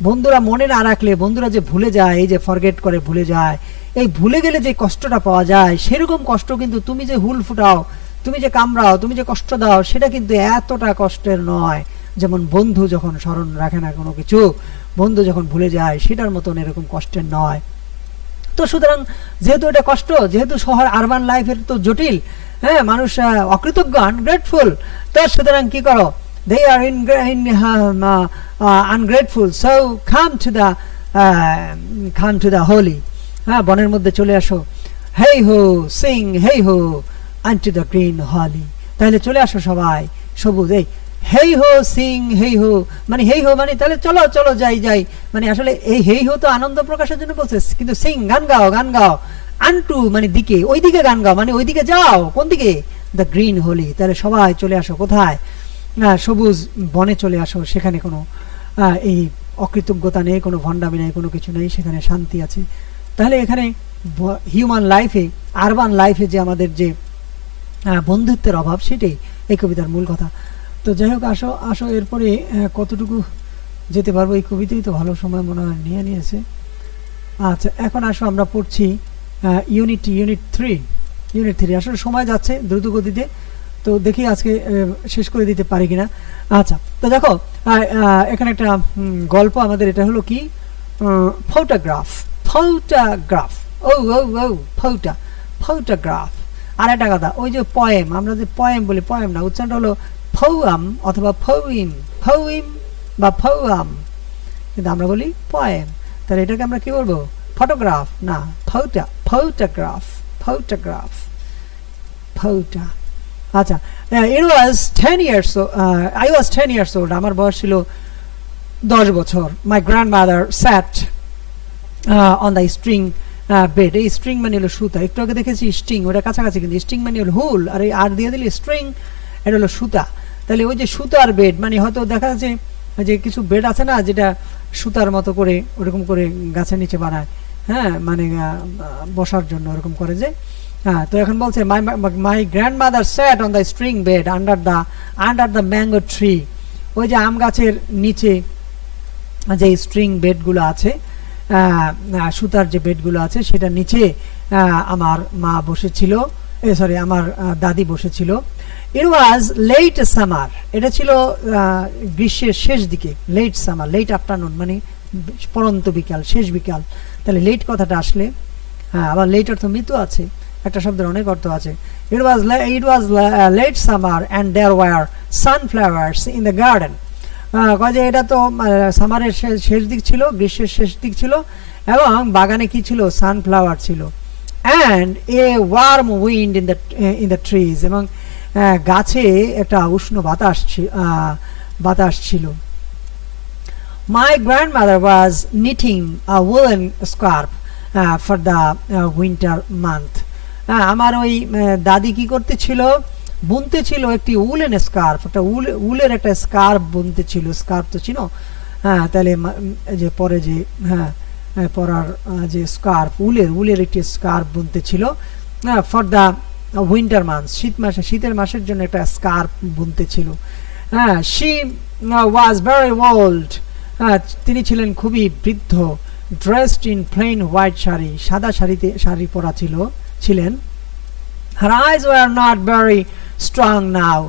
বন্ধুরা মনে না রাখলে, বন্ধুরা যে ভুলে যায়, এই যে ফরগেট করে ভুলে যায়, এই ভুলে গেলে যে কষ্টটা পাওয়া যায়, সেরকম কষ্ট কিন্তু তুমি যে হুল ফুটাও, তুমি যে কামড়াও, তুমি যে কষ্ট দাও, সেটা কিন্তু এতটা কষ্টের নয়, যেমন বন্ধু যখন স্মরণ রাখে না কোনো কিছু, বন্ধু যখন ভুলে যায়, সেটার মতন এরকম কষ্টের নয়। তো সুতরাং যেহেতু এটা কষ্ট, যেহেতু শহর আরবান লাইফের তো জটিল, হ্যাঁ, মানুষ অকৃতজ্ঞ, আনগ্রেটফুল, তো সুতরাং কি করো, they are ungrateful, so come to the holy, হ্যাঁ, বনের মধ্যে চলে আসো, হেই হো সিং হেই হো unto the green holly, তাহলে চলে আসো সবাই সবুজ, এই হেই হো সিং হেই হো, মানে হেই হো মানে তাহলে চলো চলো যাই যাই, মানে আসলে এই হেই হো তো আনন্দ প্রকাশের জন্য বলছে, কিন্তু সিং গান গাও, গান গাও, আনটু মানে দিকে, ওই দিকে গান গাও, মানে ওই দিকে যাও, কোন দিকে, দ্য গ্রিন হোলি, তাহলে সবাই চলে আসো কোথায়, সবুজ বনে চলে আসো, সেখানে কোনো এই অকৃতজ্ঞতা নেই, কোনো ভণ্ডামি নেই, কোনো কিছু নেই, সেখানে শান্তি আছে। তাহলে এখানে হিউম্যান লাইফে, আরবান লাইফে যে আমাদের যে বন্ধুত্বের অভাব, সেটাই এই কবিতার মূল কথা। তো যাই হোক, আসো আসো, এরপরে কতটুকু যেতে পারবো, এই কবিতাই তো ভালো সময় মনে হয় নিয়েছে। আচ্ছা, এখন আসো আমরা পড়ছি ইউনিট 3। আসলে সময় যাচ্ছে দ্রুত গতিতে, তো দেখি আজকে শেষ করে দিতে পারি কিনা। আচ্ছা, তো দেখো এখানে একটা গল্প আমাদের, এটা হলো কি, ফটোগ্রাফ, ও ও ও ফটোগ্রাফ। আর একটা কথা, ওই যে পয়েম, আমরা যে পয়েম বলি, পয়েম না, উচ্চারণটা হলো ফৌয়াম অথবা ফৌইম বা ফৌয়াম, কিন্তু আমরা বলি পয়েম। তাহলে এটাকে আমরা কি বলবো, ফটোগ্রাফ না, ফটোগ্রাফ। আচ্ছা, it was 10 years old, I was 10 years old, আমার বয়স ছিল 10 বছর। My grandmother sat on the string bed, এই স্ট্রিং মানে হলো সুতা, একটু আগে দেখেছি স্ট্রিং, ওটা কাছাকাছি, কিন্তু স্ট্রিং মানে হলো হুল, আর এই আর দিয়ে দিলে স্ট্রিং, এটা হলো সুতা। তাহলে ওই যে সুতার বেড, মানে হয়তো দেখা যাচ্ছে যে কিছু বেড আছে না, যেটা সুতার মতো করে ওরকম করে গাছের নিচে বানায়, হ্যাঁ, মানে বসার জন্য ওরকম করে যে, হ্যাঁ। তো এখন বলছে my grandmother sat on the string bed under the mango tree, ওই যে আম গাছের নিচে যে স্ট্রিং বেডগুলো আছে, সুতার যে বেডগুলো আছে, সেটার নিচে আমার মা বসেছিল, সরি আমার দাদি বসেছিল। ইট ওয়াজ লেট সামার, এটা ছিল গ্রীষ্মের শেষ দিকে, লেট সামার, লেট আফটারনুন মানে পরন্ত বিকাল, শেষ বিকাল। তাহলে লেট কথাটা আসলে, হ্যাঁ, আবার লেট অর্থ মৃত্যু আছে, একটা শব্দের অনেক অর্থ আছে। It was late summer and there were sunflowers in the garden, কাজে এটা তো সামারের শেষ দিক ছিল, গ্রীষ্মের শেষ দিক ছিল, এবং বাগানে কি ছিল, সানফ্লাওয়ার ছিল। and a warm wind in the trees, এবং গাছে একটা উষ্ণ বাতাস ছিল. My grandmother was knitting a woolen scarf for the winter month. আমার ওই দাদি কি করতে ছিল, বুনতে ছিল একটি উলেন স্কার্ফ, একটা উলের একটা স্কার্ফ বুনতে ছিল. স্কার্ফ তো চিনো? হ্যাঁ, তাহলে যে পরে যে হ্যাঁ পরার যে স্কার্ফ, উলের একটি স্কার্ফ বুনতে ছিল ফর দ্য উইন্টার মান্থ, শীতের মাসের জন্য একটা স্কার্ফ বুনতে ছিল. হ্যাঁ, শি ওয়াজ ভেরি ওল্ড, তিনি খুবই বৃদ্ধ. Dressed in plane white sari, সাদা শাড়ি পরা ছিলেন. her eyes were not very strong now,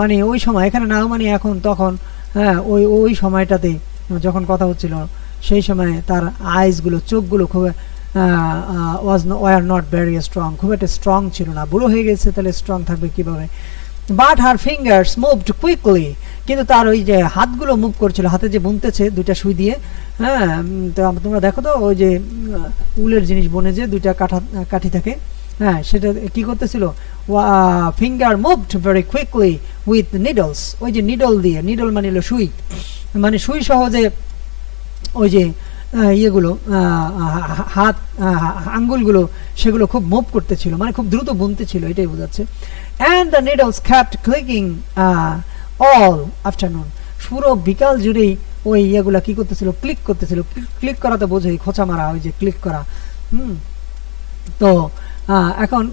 মানে ওই সময়, এখানে নাও মানে এখন, তখন ওই সময়টাতে যখন কথা হচ্ছিল সেই সময় তার আইসগুলো, চোখগুলো খুব were not very strong, খুব একটা স্ট্রং ছিল না. বুড়ো হয়ে গেছে, তাহলে স্ট্রং থাকবে কিভাবে? but her fingers moved quickly, কিন্তু তার ওই যে হাতগুলো মুভ করছিল, হাতে যে বুনতেছে দুইটা সুই দিয়ে. হ্যাঁ, তো তোমরা দেখো তো ওই যে উলের জিনিস বনে যে দুইটা কাঠি থাকে, হ্যাঁ, সেটা কি করতেছিল? Finger moved very quickly with needles, ওই যে নিডল দিয়ে, নিডল মানে হলো সুই, মানে সুই সহজে ওই যে ইয়েগুলো হাত আঙ্গুলগুলো সেগুলো খুব মুভ করতেছিল, মানে খুব দ্রুত বুনতে ছিল, এটাই বোঝাচ্ছে. And the needles kept clicking all afternoon, পুরো বিকাল জুড়েই ওই ইয়েগুলা কি করতেছিল? ক্লিক করতেছিল. ক্লিক করা তো বোঝোই, খোঁচা মারা, ওই যে ক্লিক করা. তো এখন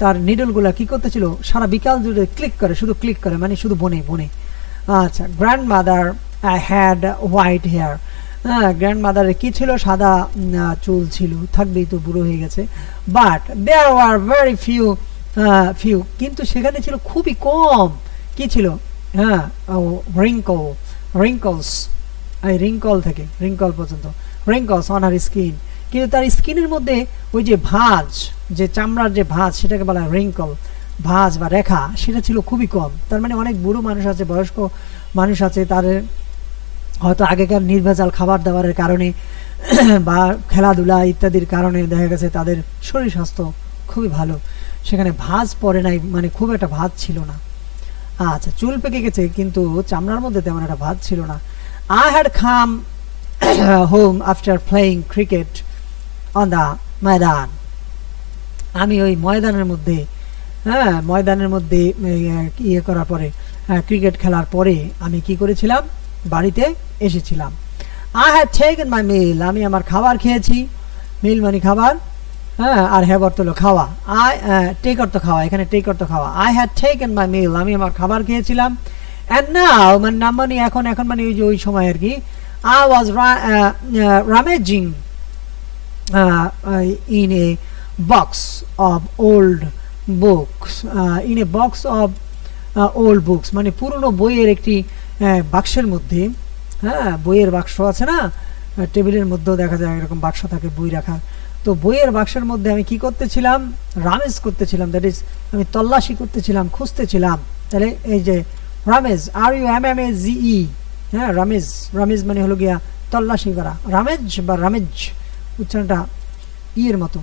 তার নিডলগুলা কি করতেছিল? সারা বিকাল জুড়ে ক্লিক করে, শুধু ক্লিক করে, মানে শুধু বনে. আচ্ছা, গ্র্যান্ডমাদার হ্যাড হোয়াইট হেয়ার, গ্র্যান্ডমাদারের কি ছিল? সাদা চুল ছিল, থাকবেই তো, বুড়ো হয়ে গেছে. But there were very few, কিন্তু সেখানে ছিল খুবই কম, কি ছিল? হ্যাঁ, রিঙ্কলস, এই রিঙ্কল পর্যন্ত, রিঙ্কলস অন হার স্কিন, কিন্তু তার স্কিনের মধ্যে ওই যে ভাঁজ, যে চামড়ার যে ভাঁজ, সেটাকে বলা হয় রিঙ্কল, ভাঁজ বা রেখা, সেটা ছিল খুবই কম. তার মানে অনেক বুড়ো মানুষ আছে, বয়স্ক মানুষ আছে, তাদের হয়তো আগেকার নির্ভেজাল খাবার দাবারের কারণে বা খেলাধুলা ইত্যাদির কারণে দেখা গেছে তাদের শরীর স্বাস্থ্য খুবই ভালো, সেখানে ভাঁজ পড়ে নাই, মানে খুব একটা ভাঁজ ছিল না. আচ্ছা, চুল পেকে গেছে কিন্তু চামড়ার মধ্যে তেমন একটা ভাঁজ ছিল না. I had come home after playing cricket on the ময়দান, আমি ওই ময়দানের মধ্যে ইয়ে করার পরে, ক্রিকেট খেলার পরে আমি কি করেছিলাম? বাড়িতে এসেছিলাম. I had taken my meal, আমি আমার খাবার খেয়েছি. মিল মানে খাবার, হ্যাঁ, আর হ্যাভ অর্থ হলো খাওয়া. টেক অর্থ খাওয়া, এখানে টেক অর্থ খাওয়া. I had taken my meal, আমি আমার খাবার খেয়েছিলাম. And now, মানে নাম মানে এখন মানে ওই যে ওই সময় আর কি. I was rummaging in a box of old books, in a box of old books, মানে পুরনো বইয়ের একটি বাক্সের মধ্যে. হ্যাঁ, বইয়ের বাক্স আছে না, টেবিলের মধ্যেও দেখা যায় এরকম বাক্স থাকে বই রাখার. তো বইয়ের বাক্সের মধ্যে আমি কি করতেছিলাম? রামেজ করতেছিলাম, দ্যাট ইজ আমি তল্লাশি করতেছিলাম, খুঁজতেছিলাম. তাহলে এই যে রামেজ, RUMMAZE, হ্যাঁ, রামেজ মানে হলো গিয়া তল্লাশি করা. রামেজ বা রামেজ উচ্চারণটা ইয়ের মতো,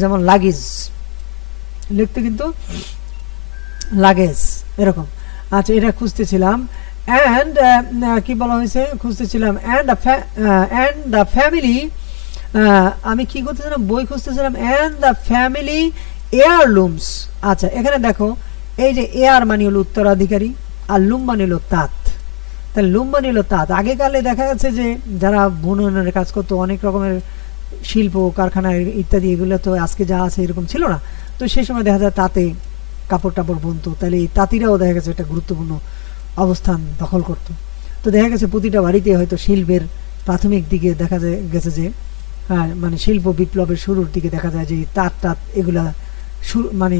যেমন লাগেজ লিখতে কিন্তু লাগেজ এরকম. আচ্ছা, এটা খুঁজতেছিলাম. অ্যান্ড কি বলা হয়েছে? খুঁজতেছিলাম. অ্যান্ড দ্য ফ্যামিলি, আমি কি করতেছিলাম? বই খুঁজতেছিলাম. And the family heirlooms. আচ্ছা, এখানে দেখো, এই যে এয়ার মানে হলো উত্তরাধিকারী, আর লুম মানে হলো তাঁত. তাহলে লুম মানে হলো তাঁত. আগেকালে দেখা যাচ্ছে যে যারা বুননের কাজ করতো, অনেক রকমের শিল্প কারখানা ইত্যাদি, এগুলো তো আজকে যা আছে এরকম ছিল না. তো সেই সময় দেখা যায় তাঁতে কাপড় টাপড় বুনতো. তাহলে এই তাঁতিরাও দেখা গেছে একটা গুরুত্বপূর্ণ অবস্থান দখল করত. তো দেখা গেছে প্রতিটা বাড়িতে হয়তো শিল্পের প্রাথমিক দিকে দেখা গেছে যে, মানে শিল্প বিপ্লবের শুরুর দিকে দেখা যায় যে তাঁত এগুলা মানে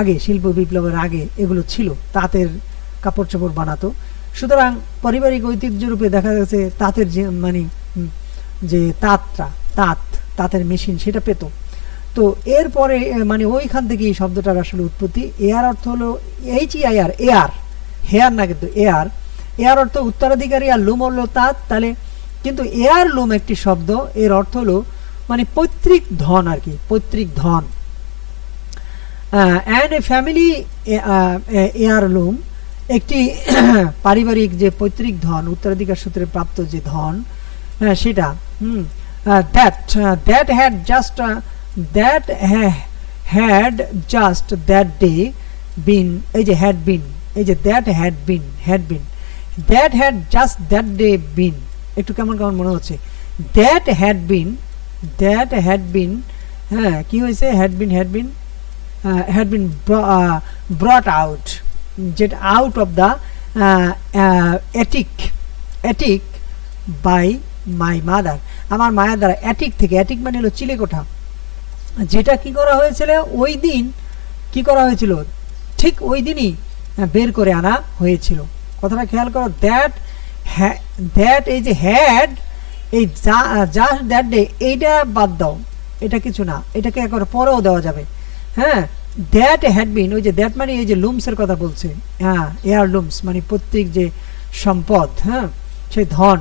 আগে, শিল্প বিপ্লবের আগে এগুলো ছিল, তাঁতের কাপড় চোপড় বানাতো. সুতরাং পারিবারিক ঐতিহ্য রূপে দেখা গেছে তাঁতের যে মানে যে তাঁতের মেশিন, সেটা পেত. তো এরপরে মানে ওইখান থেকে এই শব্দটার আসলে উৎপত্তি. এয়ার অর্থ হলো HEIR, এয়ার, হেয়ার না কিন্তু এয়ার. এয়ার অর্থ উত্তরাধিকারী, আর লুম হলো তাঁত. তাহলে কিন্তু এয়ার লুম একটি শব্দ, এর অর্থ হলো মানে পৈতৃক ধন আর কি, পৈতৃক ধন। অ্যান্ড এ ফ্যামিলি এয়ারলুম, একটি পারিবারিক যে পৈতৃক ধন, উত্তরাধিকার সূত্রে প্রাপ্ত যে ধন, সেটা that had just that had just that day been, এই যে হ্যাড বিন, এই যে that had been, that had just that day been, একটু কেমন কেমন মনে হচ্ছে। দ্যাট হ্যাড বিন, হ্যাঁ কি হয়েছে, হ্যাড বিন ব্রট আউট, যেটা out of the attic by my mother, আমার মায়ের দ্বারা, অ্যাটিক থেকে, অ্যাটিক মানে হলো চিলেকোঠা, যেটা কি করা হয়েছিল ওই দিন, কি করা হয়েছিল ঠিক ওই দিনই বের করে আনা হয়েছিল। কথাটা খেয়াল করো, দ্যাট এই যে হ্যাড, এই জাস্ট দ্যাট ডে, এইটা বাদ দাও, এটা কিছু না, এটাকে একবার পরেও দেওয়া যাবে। হ্যাঁ, দ্যাট হ্যাড বিন, ওই যে দ্যাট মানে এই যে লুমসের কথা বলছে, হ্যাঁ এয়ার লুমস মানে প্রত্যেক যে সম্পদ, হ্যাঁ সেই ধন,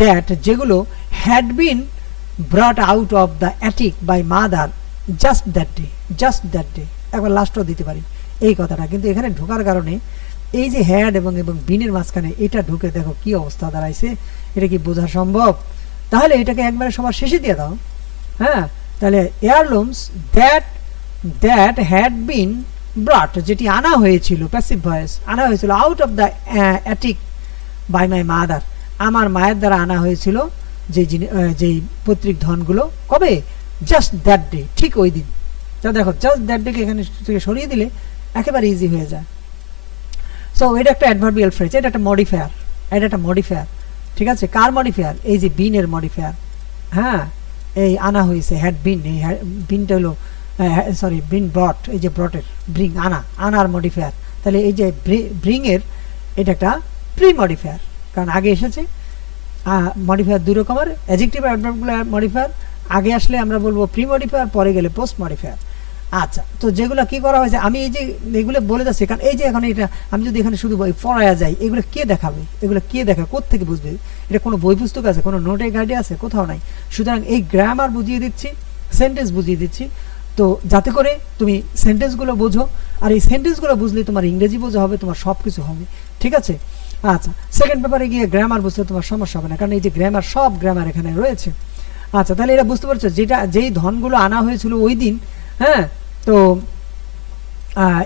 দ্যাট যেগুলো had been brought out of the attic by mother just that day, একবার লাস্টও দিতে পারি এই কথাটা, কিন্তু এখানে ঢোকার কারণে এই যে হ্যাড এবং বিনের মাঝখানে এটা ঢুকে দেখো কি অবস্থা দাঁড়াইছে, এটা কি বোঝা সম্ভব? তাহলে এটাকে একবারে সবার শেষে দিয়ে দাও। হ্যাঁ, তাহলে এয়ারলুমস দ্যাট হ্যাড বিন ব্রট, যেটি আনা হয়েছিল, প্যাসিভ ভয়েস, আনা হয়েছিল out of the attic by my mother, আমার মায়ের দ্বারা আনা হয়েছিল যেই পৈতৃক ধনগুলো, কবে? জাস্ট দ্যাট ডে, ঠিক ওই দিন। তা দেখো জাস্ট দ্যাট ডেকে এখানে থেকে সরিয়ে দিলে একেবারে ইজি হয়ে যায়। সো এটা একটা অ্যাডভার্বিয়াল ফ্রেজ, এটা একটা মডিফায়ার, ঠিক আছে? কার মডিফায়ার? এই যে বিনের মডিফায়ার। হ্যাঁ, এই আনা হয়েছে, হ্যাড বিন, এই বিনটা হলো সরি বিন ব্রট, এই যে ব্রটের ব্রিং, আনার মডিফায়ার। তাহলে এই যে ব্রিং এর এটা একটা প্রি মডিফায়ার, কারণ আগে এসেছে। মডিফায়ার দুই রকমের, অ্যাডজেক্টিভ আর অ্যাডভার্ব মডিফায়ার। আগে আসলে আমরা বলবো প্রি মডিফায়ার, পরে গেলে পোস্ট মডিফায়ার। আচ্ছা, তো যেগুলো কি করা হয়েছে আমি এই যে এগুলো বলে যাচ্ছি, কারণ এই যে এখন এটা আমি যদি এখানে শুধু বই পড়ায়া যাই, এগুলো কে দেখাবে? এগুলো কে দেখাবে? কোত্থেকে বুঝবে? এটা কোনো বই পুস্তক আছে, কোনো নোটে গাইডে আছে? কোথাও নাই। সুতরাং এই গ্রামার বুঝিয়ে দিচ্ছি, সেন্টেন্স বুঝিয়ে দিচ্ছি, তো যাতে করে তুমি সেন্টেন্সগুলো বোঝো, আর এই সেন্টেন্সগুলো বুঝলে তোমার ইংরেজি বোঝা হবে, তোমার সব কিছু হবে, ঠিক আছে? আচ্ছা, সেকেন্ড পেপারে গিয়ে গ্রামার বুঝতে তোমার সমস্যা হবে না, কারণ এই যে গ্রামার, সব গ্রামার এখানে রয়েছে। আচ্ছা, তাহলে এটা বুঝতে পারছো যেই ধনগুলো আনা হয়েছিল ওই দিন। হ্যাঁ, তো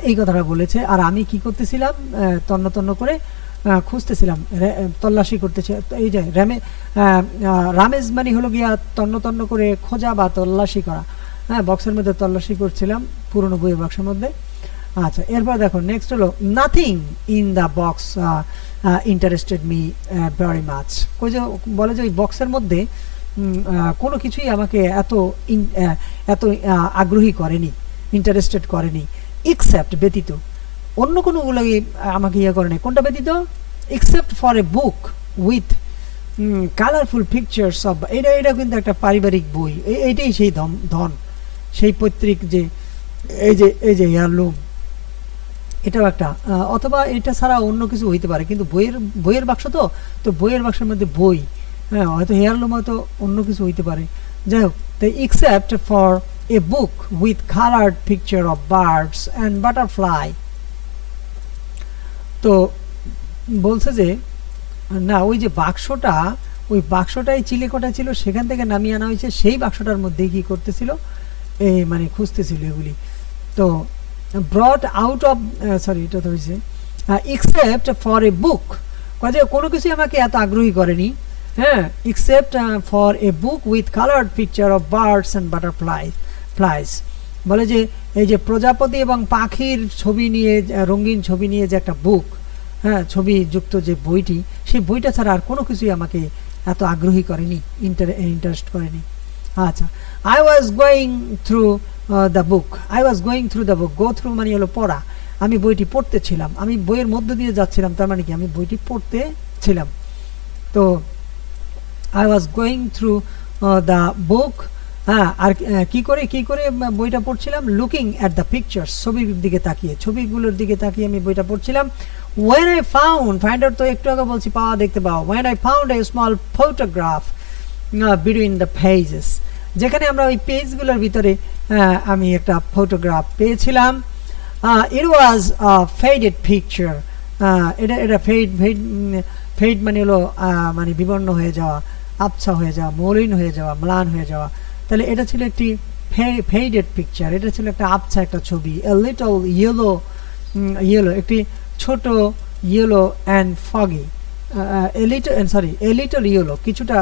এই কথাটা বলেছে। আর আমি কি করতেছিলাম? তন্ন তন্ন করে খুঁজতেছিলাম, তল্লাশি করতেছে। এই যে রামেজ মানে হলো গিয়া তন্ন তন্ন করে খোঁজা বা তল্লাশি করা। হ্যাঁ, বক্সের মধ্যে তল্লাশি করছিলাম, পুরনো বইয়ের বক্সের মধ্যে। আচ্ছা, এরপর দেখো নেক্সট হলো nothing in the box interested me very much. বলে যে ওই বক্সের মধ্যে কোনো কিছুই আমাকে এত আগ্রহী করেনি, ইন্টারেস্টেড করেনি, এক্সেপ্ট ব্যতীত, অন্য কোনোগুলো আমাকে করেনি। কোনটা ব্যতীত? Except for a book with colourful pictures of, এটা কিন্তু একটা পারিবারিক বই, এইটাই সেই ধন, সেই পৈতৃক যে এই যে হেয়ারলুম, এটাও একটা, অথবা এটা ছাড়া অন্য কিছু হইতে পারে, কিন্তু বইয়ের বাক্স তো বইয়ের বাক্সের মধ্যে বই, হ্যাঁ হয়তো হেয়ারলুম, হয়তো অন্য কিছু হইতে পারে। যাই হোক, তাই except for a book with coloured picture of birds and butterfly. তো বলছে যে না, ওই যে ওই বাক্সটাই চিলেকোঠা ছিল, সেখান থেকে নামিয়ে আনা হয়েছে, সেই বাক্সটার মধ্যেই কি করতেছিল, এই মানে খুঁজতেছিল এগুলি। তো ব্রট আউট অফ, সরি এটা তো হয়েছে এক্সেপ্ট ফর এ বুক, কাজে কোনো কিছু আমাকে এত আগ্রহী করেনি। হ্যাঁ, except for a book with coloured picture of birds and butterflies. বলে যে এই যে প্রজাপতি এবং পাখির ছবি নিয়ে, রঙিন ছবি নিয়ে যে একটা বুক, হ্যাঁ ছবি যুক্ত যে বইটি, সেই বইটা ছাড়া আর কোনো কিছুই আমাকে এত আগ্রহী করেনি, ইন্টারেস্ট করেনি। আচ্ছা, I was going through the book. Go through মানে হলো পড়া, আমি বইটি পড়তেছিলাম, আমি বইয়ের মধ্য দিয়ে যাচ্ছিলাম, তার মানে কি আমি বইটি পড়তেছিলাম। তো I was going through the book, হ্যাঁ, আর কি করে বইটা পড়ছিলাম? লুকিং অ্যাট দ্য পিকচার্স, ছবিগুলোর দিকে তাকিয়ে আমি বইটা পড়ছিলাম। When I find out তো একটু আগে বলছি পাওয়া, দেখতে পাও। When I found a small photograph between the pages, যেখানে আমরা ওই পেজগুলোর ভিতরে আমি একটা ফটোগ্রাফ পেয়েছিলাম। ইট ওয়াজ ফেডেড পিকচার। এটা এটা ফেড মানে হলো মানে বিবর্ণ হয়ে যাওয়া, আবছা হয়ে যাওয়া, মলিন হয়ে যাওয়া, ম্লান হয়ে যাওয়া। তাহলে এটা ছিল একটি ফেডেড পিকচার, এটা ছিল একটা আবছা একটা ছবি। এ লিটল ইয়েলো, ইয়েলো একটি ছোট yellow and foggy, a little yellow কিছুটা,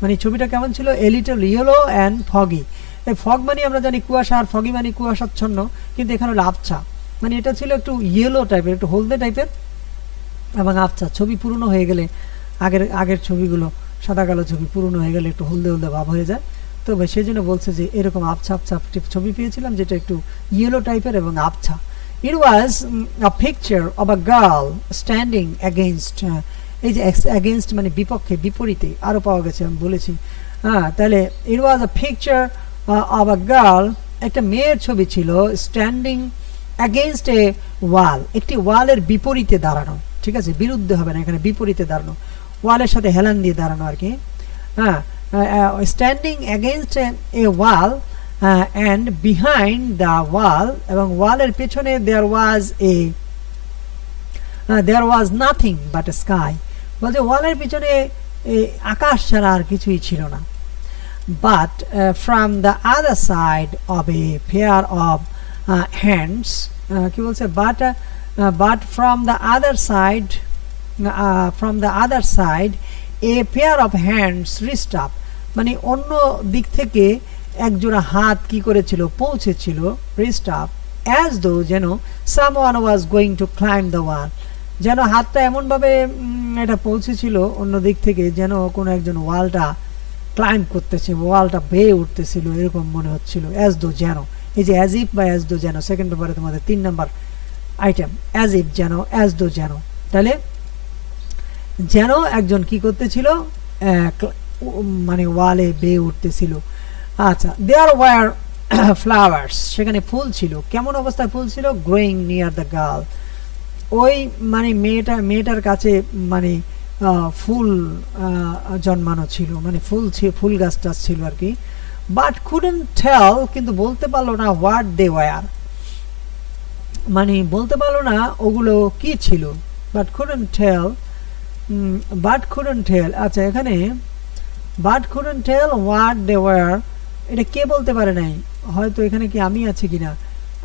মানে ছবিটা কেমন ছিল? A little yellow and foggy. এই ফগ মানে আমরা জানি কুয়াশা, আর ফগি মানে কুয়াশাচ্ছন্ন, কিন্তু এখানে হলো আবছা, মানে এটা ছিল একটু ইয়েলো টাইপের, একটু হলদে টাইপের এবং আবছা। ছবি পুরনো হয়ে গেলে, আগের আগের ছবিগুলো সাদা কালো ছবি পুরনো হয়ে গেলে একটু হলদে হলদে ভাব হয়ে যায়। তো সেই জন্য বলছে যে এরকম আবছা আবছা ছবি পেয়েছিলাম যেটা একটু ইয়েলো টাইপের এবং আবছা। It was a picture of a girl standing against, এই যে against মানে বিপক্ষে, বিপরীতে আরো পাওয়া গেছে, আমি বলেছি। তাহলে it was a picture of a girl, একটা মেয়ের ছবি ছিল, স্ট্যান্ডিং against a wall, একটি ওয়ালের বিপরীতে দাঁড়ানো। ঠিক আছে, বিরুদ্ধে হবে না, এখানে বিপরীতে দাঁড়ানো, ওয়ালের সাথে হেলান দিয়ে দাঁড়ানো আর কি। Standing against a wall, and behind the wall, এবং ওয়ালের পেছনে there was nothing but a sky, বলছে ওয়ালের পিছনে আকাশ ছাড়া আর কিছুই ছিল না। but from the other side of a pair of hands, কি বলছে, but from the other side a pair of hands reached up, মানে অন্য দিক থেকে একজোড়া হাত কি করেছিল, পৌঁছেছিল, reached up, as though যেন someone was going to climb the wall, যেন হাতটা এমন ভাবে এটা পৌঁছেছিল অন্য দিক থেকে, যেন কোনো একজন ওয়ালটা ক্লাইম্ব করতেছে, ওয়ালটা বেয়ে উঠতেছিল, এরকম মনে হচ্ছিল। as though যেন, এই যে as if বা as though যেন, সেকেন্ড পেপারে তোমাদের 3 নাম্বার আইটেম, as if যেন, as though যেন। তাহলে যেন একজন কি করতেছিল, মানে ওয়ালে বেয়ে উঠতেছিল। আচ্ছা, there were flowers, সেখানে ফুল ছিল। কেমন অবস্থায় ফুল ছিল? growing near the girl, ওই মানে মেয়েটার কাছে মানে ফুল জন্মানো ছিল, মানে ফুল গাছটা ছিল আর কি। বাট couldn't tell, কিন্তু বলতে পারলো না what they were, মানে বলতে পারলো না ওগুলো কি ছিল। বাট couldn't tell, আচ্ছা এখানে but couldn't tell what they were, এটা কে বলতে পারে নাই? হয়তো এখানে কি আমি আছে কিনা,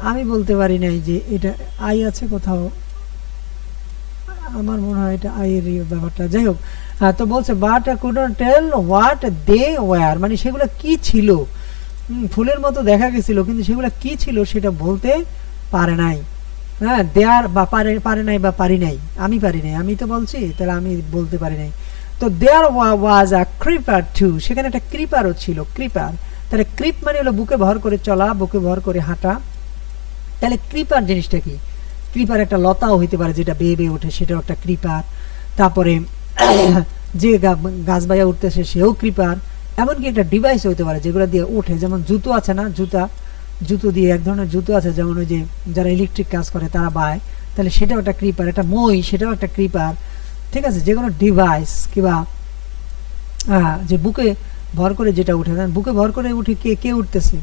আমি বলতে পারি নাই যে এটা আই আছে কোথাও, আমার মনে হয় এটা আই এর ব্যাপারটা। যাই হোক, তো বলছে but couldn't tell what they were, মানে সেগুলো কি ছিল। ফুলের মতো দেখা গেছিল, কিন্তু সেগুলো কি ছিল সেটা বলতে পারে নাই। দেয়ার বা পারে নাই বা পারি নাই, আমি পারি নাই, আমি তো বলছি, তাহলে আমি বলতে পারি নাই। তো there was a creeper too, সেখানে একটা ক্রিপারও ছিল। ক্রিপার, তাহলে ক্রিপ মানে হলো বুকে ভর করে চলা, বুকে ভর করে হাঁটা। তাহলে ক্রিপার জিনিসটা কি? ক্রিপার একটা লতাও হইতে পারে যেটা বেয়ে বেয়ে ওঠে, সেটাও একটা ক্রিপার। তারপরে যে গাছ বাইয়া উঠতেছে সেও ক্রিপার। এমনকি একটা ডিভাইস হইতে পারে যেগুলো দিয়ে ওঠে, যেমন জুতো আছে না, জুতো দিয়ে, এক ধরনের জুতো আছে যেমন ওই যে যারা ইলেকট্রিক কাজ করে তারা বায়, তাহলে সেটাও একটা ক্রিপার। একটা মই, সেটাও একটা ক্রিপার। ঠিক আছে, যে কোনো ডিভাইস কিংবা যে বুকে ভর করে যেটা উঠে, বুকে ভর করে উঠে কে উঠতেছে,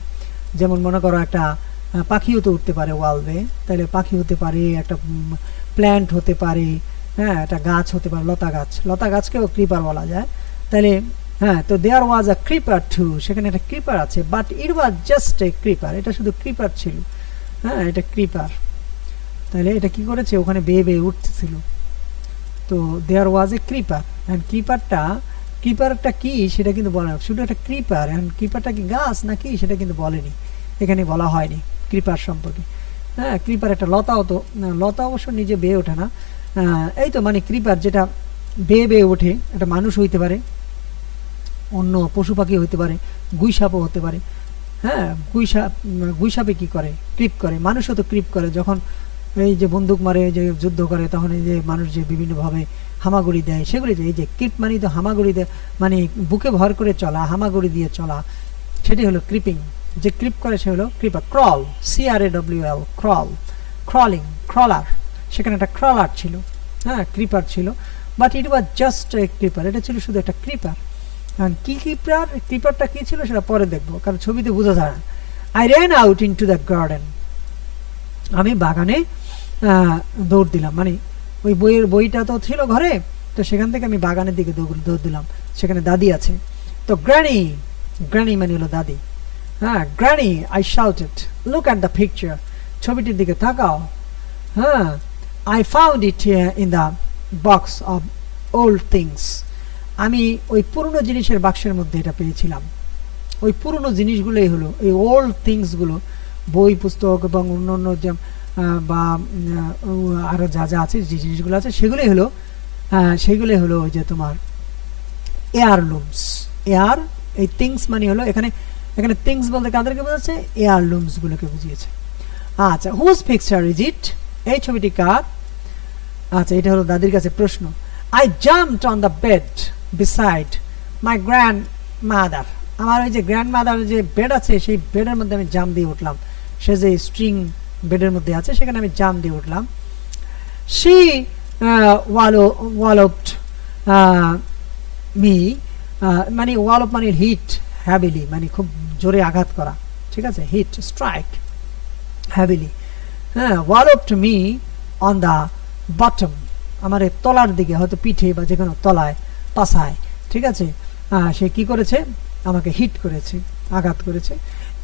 যেমন মনে করো একটা পাখিও তো উঠতে পারে ওয়ালবে, তাহলে পাখি হতে পারে, একটা প্ল্যান্ট হতে পারে, একটা গাছ হতে পারে, লতা গাছকেও ক্রিপার বলা যায়। তাহলে তো দেয়ার ওয়াজ আ ক্রিপার টু, সেখানে একটা ক্রিপার আছে, but it was just a creeper, এটা শুধু ক্রিপার ছিল। এটা ক্রিপার, তাহলে এটা কি করেছে, ওখানে বেয়ে বেয়ে উঠতেছিল। তো দেয়ার ওয়াজ এ ক্রিপার, অ্যান্ড ক্রিপারটা কি সেটা কিন্তু বলে না, শুধু একটা ক্রিপার। এখন ক্রিপারটা কি গাছ নাকি সেটা কিন্তু বলেনি, এখানে বলা হয়নি ক্রিপার সম্পর্কে। ক্রিপার একটা লতাও, তো লতা অবশ্য নিজে বেয়ে ওঠে না। এই তো মানে ক্রিপার যেটা বেয়ে বেয়ে ওঠে, একটা মানুষ হইতে পারে, অন্য পশু পাখি হইতে পারে, গুইসাপও হতে পারে। গুইসাপে কি করে, ক্রিপ করে। মানুষও তো ক্রিপ করে, যখন এই যে বন্দুক মারে, যে যুদ্ধ করে, তখন এই যে মানুষ যে বিভিন্নভাবে হামাগুড়ি দেয়, সেগুলি যে এই যে ক্রিপ মানে তো হামাগুড়ি দেয়, মানে বুকে ভর করে চলা, হামাগুড়ি দিয়ে চলা, সেটাই হলো ক্রিপিং। যে ক্রিপ করে সে হলো ক্রিপার। ক্রল, CRAWL, ক্রলার, সেখানে একটা ক্রলার ছিল, ক্রিপার ছিল। But it was just a creeper, এটা ছিল শুধু একটা ক্রিপার। কি কিপারটা কি ছিল সেটা পরে দেখবো, কারণ ছবিতে বোঝা যায় না। I ran out into the garden, আমি বাগানে দৌড় দিলাম, মানে ওই বইটা তো ছিল ঘরে, তো সেখান থেকে আমি বাগানের দিকে দৌড় দিলাম, সেখানে দাদি আছে। তো গ্র্যানি, গ্র্যানি মানে হলো দাদি। হ্যাঁ, granny, I shouted, look at the picture, ছবিটির দিকে তাকাও। হ্যাঁ, I found it in the box of old things, আমি ওই পুরনো জিনিসের বাক্সের মধ্যে এটা পেয়েছিলাম। ওই পুরনো জিনিসগুলোই হলো এই ওল্ড থিংসগুলো, বই পুস্তক এবং অন্যান্য যে বা আরও যা যা আছে, যে জিনিসগুলো আছে সেগুলোই হলো ওই যে তোমার এয়ারলুমস। এয়ার, এই থিংস মানে হলো এখানে থিংস বলতে কাদেরকে বোঝাচ্ছে? এয়ারলুমসগুলোকে বুঝিয়েছে। আচ্ছা, হুজ পিকচার ইজ ইট, এই ছবিটি কার? আচ্ছা, এটা হলো দাদির কাছে প্রশ্ন। I jumped on the bed beside my grand mother, আমার ওই যে গ্র্যান্ড মাদার যে বেড আছে সেই বেডের মধ্যে আমি জাম্প দিয়ে উঠলাম, সে যে স্ট্রিং বেডের মধ্যে আছে সেখানে আমি জাম্প দিয়ে উঠলাম। শি ওয়ালপড মি, মানে ওয়ালপ মানে হিট হ্যাভিলি, মানে খুব জোরে আঘাত করা, ঠিক আছে, হিট, স্ট্রাইক হ্যাভিলি। হ্যাঁ, walloped me on the bottom, আমার তলার দিকে, হয়তো পিঠে বা যে কোনো তলায়, পাছায়, ঠিক আছে, সে কি করেছে? আমাকে হিট করেছে, আঘাত করেছে।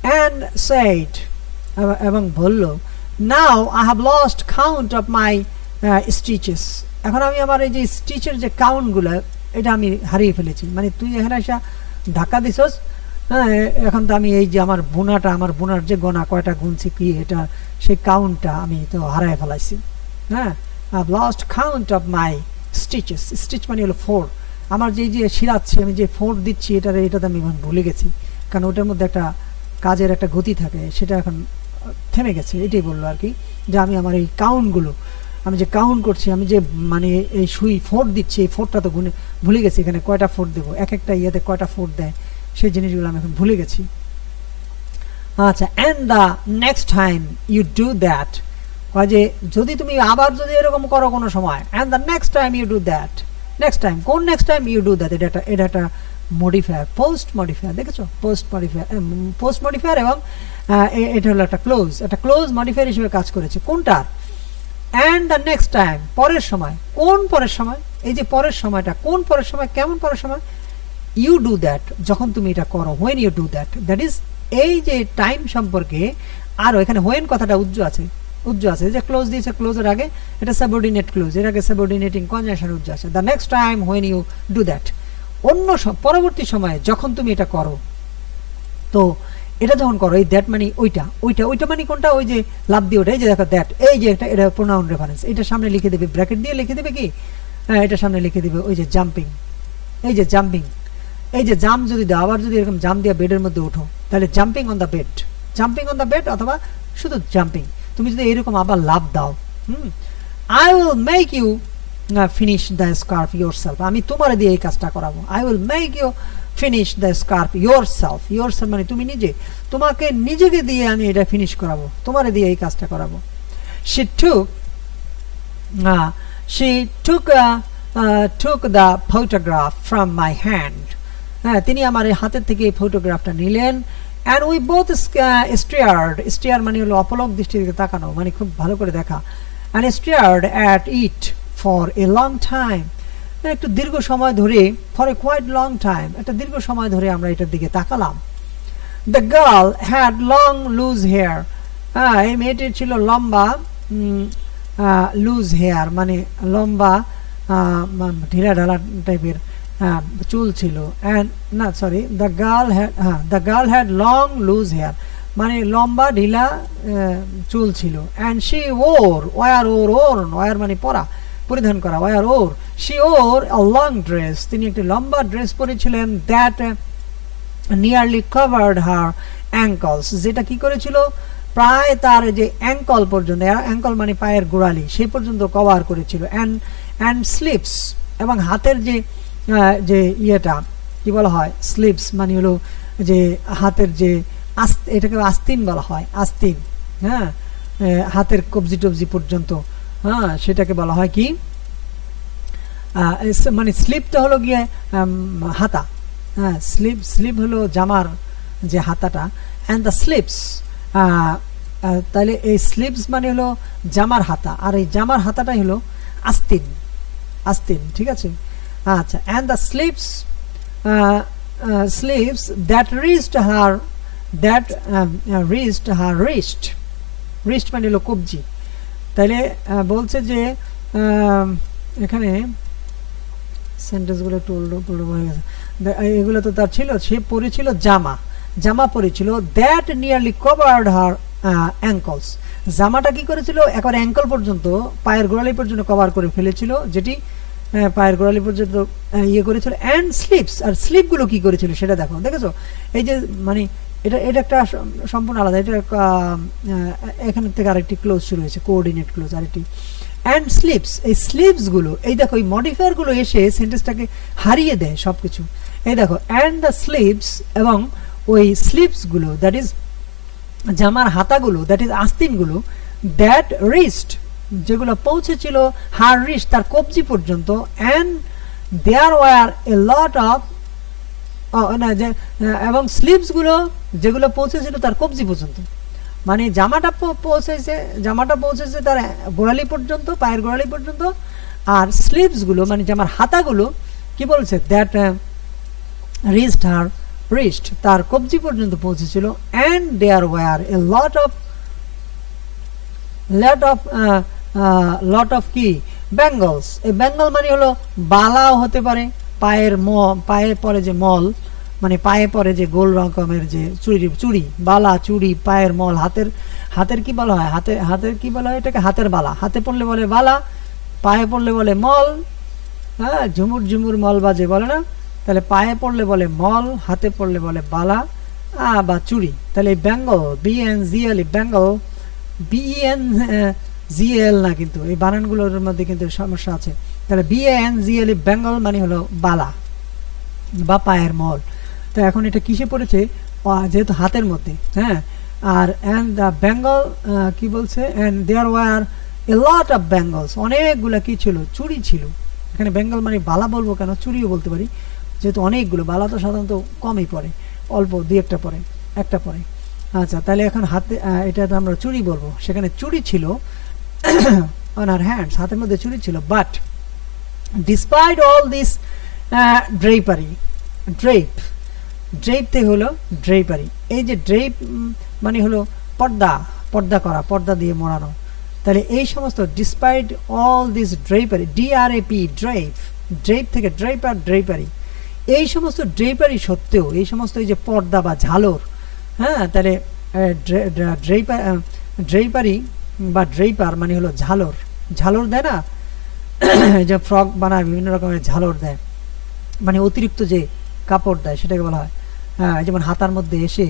অ্যান্ড সেড, এবং বলল, now I have lost count of my stitches, এখন আমি আমার এই যে স্টিচের যে কাউন্টগুলো এটা আমি হারিয়ে ফেলেছি, মানে তুই এখানে এসে ধাক্কা দিছস, হ্যাঁ, এখন তো আমি এই যে আমার বোনার যে গোনা কয়টা গুনছি কি এটা, সেই কাউন্টটা আমি তো হারাই ফেলাইছি। হ্যাঁ, I have lost count of my stitches, stitch মানে হলো ফোর, আমার যে শিরাচ্ছি আমি যে ফোর দিচ্ছি এটাতে আমি ভুলে গেছি, কারণ ওটার মধ্যে একটা কাজের একটা গতি থাকে, সেটা এখন থেমে গেছে, এটাই বললো আর কি, যে আমি আমার এই কাউন্টগুলো, আমি যে কাউন্ট করছি, আমি যে মানে এই সুই ফোর দিচ্ছি, এই ফোরটা তো ভুলে গেছি, এখানে কয়টা ফোর দেবো, এক একটা ইয়েতে কয়টা ফোর দেয়, সেই জিনিসগুলো আমি এখন ভুলে গেছি। আচ্ছা, and the next time you do that, যে যদি তুমি আবার যদি এরকম করো কোনো সময়, and the next time you do that, next time, কোন next time you do that, এটা একটা মডিফায়ার, পোস্ট মডিফায়ার, দেখেছো, পোস্ট মডিফায়ার এবং এটা হলো একটা ক্লোজ মডিফায়ার হিসেবে কাজ করেছে। কোনটার? অ্যান্ড দ্য নেক্সট টাইম, পরের সময়, কোন পরের সময়, এই যে পরের সময়টা, কোন পরের সময়, কেমন পরের সময়? ইউ ডু দ্যাট, যখন তুমি এটা করো, when you do that, that is এই যে টাইম সম্পর্কে। আরও এখানে হোয়েন কথাটা উজ্জ আছে, যে ক্লোজ দিয়েছে, ক্লোজের আগে এটা সাবঅর্ডিনেট ক্লোজ, এর আগে সাবঅর্ডিনেটিং কনজাংশন উজ্জ আছে। The next time when you do that, অন্য পরবর্তী সময়ে যখন তুমি এটা করো, তো এটা যখন করো, এই দ্যাট মানে ওইটা মানে কোনটা? ওই যে লাভ দিয়ে ওটা, এই যে দেখো দ্যাট, এই যে এটা প্রোনাউন রেফারেন্স, এটা সামনে লিখে দেবে, ব্র্যাকেট দিয়ে লিখে দেবে কি, হ্যাঁ, এটা সামনে লিখে দেবে ওই যে জাম্পিং, এই যে জাম্পিং, এই যে জাম্প যদি দাও, আবার যদি এরকম জাম্প দিয়ে বেডের মধ্যে ওঠো, তাহলে জাম্পিং অন দ্য বেড, অথবা শুধু জাম্পিং। তুমি যদি এরকম আবার লাভ দাও, I will make you finish the scarf yourself, আমি তোমার দিয়ে এই কাজটা করাবো। I will make you finish the scarf yourself মানে তুমি নিজে, তোমাকে নিজেকে দিয়ে আমি এটা ফিনিশ করাবো, তোমার দিয়ে এই কাজটা করাবো। she took the photograph from my hand, হ্যাঁ, তিনি আমার এই হাতের থেকে এই ফটোগ্রাফটা নিলেন। and we both stared মানে হলো অপলক দৃষ্টিতে তাকানো, মানে খুব ভালো করে দেখা, and stared at it for a long time, একটু দীর্ঘ সময় ধরে, for a quite long time, একটা দীর্ঘ সময় ধরে আমরা এটার দিকে তাকালাম। the girl had long loose hair, এই মেয়েটির ছিল লম্বা লুজ হেয়ার, মানে লম্বা ঢিলা ঢালা টাইপের চুল ছিল। The girl had long loose hair, মানে লম্বা ঢিলা চুল ছিল। অ্যান্ড শি ওয়ার মানে পরা, পরিধান করা, she or a long dress, তিনি একটি লম্বা ড্রেস পরেছিলেন, দ্যাট নিয়ারলি কভার্ড হার অ্যাঙ্কলস, যেটা কি করেছিল, প্রায় তার যে অ্যাঙ্কল পর্যন্ত, অ্যাঙ্কল মানে পায়ের গোড়ালি, সেই পর্যন্ত কভার করেছিল। অ্যান্ড স্লিপস, এবং হাতের যে ইয়েটা কি বলা হয়, স্লিপস মানে হলো যে হাতের যে এটাকে আস্তিন বলা হয়, আস্তিন, হ্যাঁ, হাতের কবজি টবজি পর্যন্ত, হ্যাঁ, সেটাকে বলা হয় কি, মানে স্লিপটা হলো গিয়ে হাতা, হ্যাঁ, স্লিভ হলো জামার যে হাতাটা, অ্যান্ড দ্য স্লিভস, তাহলে এই স্লিভস মানে হলো জামার হাতা, আর এই জামার হাতাটাই হলো আস্তিন, আস্তিন, ঠিক আছে। আচ্ছা, and the sleeves, sleeves that wrist her, that wrist her wrist, wrist মানে হলো কবজি। তাহলে বলছে যে এখানে সেন্টেন্সগুলো একটু উল্টো হয়ে গেছে, এগুলো তো তার ছিল, সে পরেছিল জামা, জামা পরেছিল দ্যাট নিয়ারলি কভার্ড হার অ্যাঙ্কলস, জামাটা কি করেছিল একবার অ্যাঙ্কল পর্যন্ত, পায়ের গোড়ালি পর্যন্ত কভার করে ফেলেছিল, যেটি পায়ের গোড়ালি পর্যন্ত ইয়ে করেছিল। অ্যান্ড স্লিপস, আর স্লিপগুলো কি করেছিল সেটা দেখো, দেখেছো এই যে মানে এটা এটা একটা সম্পূর্ণ আলাদা, এটা এখান থেকে আরেকটি ক্লোজ শুরু হয়েছে, কোঅর্ডিনেট ক্লোজ আরেকটি। অ্যান্ড স্লিপস, এই স্লিপসগুলো, এই দেখো এই মডিফায়ারগুলো এসে সেন্টেন্সটাকে হারিয়ে দেয় সব কিছু। এই দেখো অ্যান্ড দ্য স্লিপস, এবং ওই স্লিপসগুলো দ্যাট ইজ জামার হাতাগুলো, দ্যাট ইজ আস্তিনগুলো, দ্যাট রিস্ট যেগুলো পৌঁছেছিল হার রিস্ট তার কবজি পর্যন্ত, and there were a lot of, এবং স্লিভসগুলো যেগুলো পৌঁছেছিল তার কবজি পর্যন্ত, মানে জামাটা পৌঁছেছে তার গোড়ালি পর্যন্ত, পায়ের গোড়ালি পর্যন্ত, আর স্লিভসগুলো মানে জামার হাতাগুলো কি বলছে, দ্যাট রিস্ট হার রিস্ট তার কবজি পর্যন্ত পৌঁছেছিল। And there were a lot of কি ব্যাঙ্গলস, এই ব্যাঙ্গল মানে হলো বালাও হতে পারে, পায়ে পরে যে মল, মানে পায়ে পরে যে গোল রকমের যে চুড়ি, বালা, চুড়ি, পায়ের মল, হাতের কি বলা হয়, হাতের কি বলা হয় এটাকে, হাতের বালা, হাতে পড়লে বলে বালা, পায়ে পড়লে বলে মল, হ্যাঁ, ঝুমুর মল বাজে বলে না, তাহলে পায়ে পড়লে বলে মল, হাতে পড়লে বলে বালা বা চুড়ি। তাহলে বেঙ্গল, BNGL, বেঙ্গল, BENGL না, কিন্তু এই বানানগুলোর মধ্যে কিন্তু সমস্যা আছে। তাহলে BANGL বেঙ্গল মানে হলো বালা বা পায়ের মল। তো এখন এটা কিসে পড়েছে, যেহেতু হাতের মধ্যে, হ্যাঁ। আর অ্যান্ড দ্য বেঙ্গল কি বলছে, and there were a lot of bangles, অনেকগুলো কি ছিল, চুড়ি ছিল। এখানে বেঙ্গল মানে বালা বলবো কেন, চুড়িও বলতে পারি, যেহেতু অনেকগুলো, বালা তো সাধারণত কমই পড়ে, অল্প দুই একটা পড়ে, একটা পড়ে। আচ্ছা, তাহলে এখন হাতে এটা আমরা চুড়ি বলবো, সেখানে চুড়ি ছিল অন আর হ্যান্ডস, হাতের মধ্যে চুড়ি ছিল। But despite all this drapery, drape থেকে হলো ড্রেপারি, এই যে ড্রেপ মানে হলো পর্দা করা, পর্দা দিয়ে মোড়ানো। তাহলে এই সমস্ত despite all this drapery, DRAP, drape থেকে ড্রেপার, ড্রেপারি, এই সমস্ত ড্রেপারি সত্ত্বেও, এই সমস্ত এই যে পর্দা বা ঝালর, হ্যাঁ, তাহলে ড্রেপারি বা ড্রেপার মানে হলো ঝালর দেয় না, যে ফ্রক বানায় বিভিন্ন রকমের ঝালর দেয়, মানে অতিরিক্ত যে কাপড় দেয় সেটাকে বলা হয়, যেমন হাতার মধ্যে এসে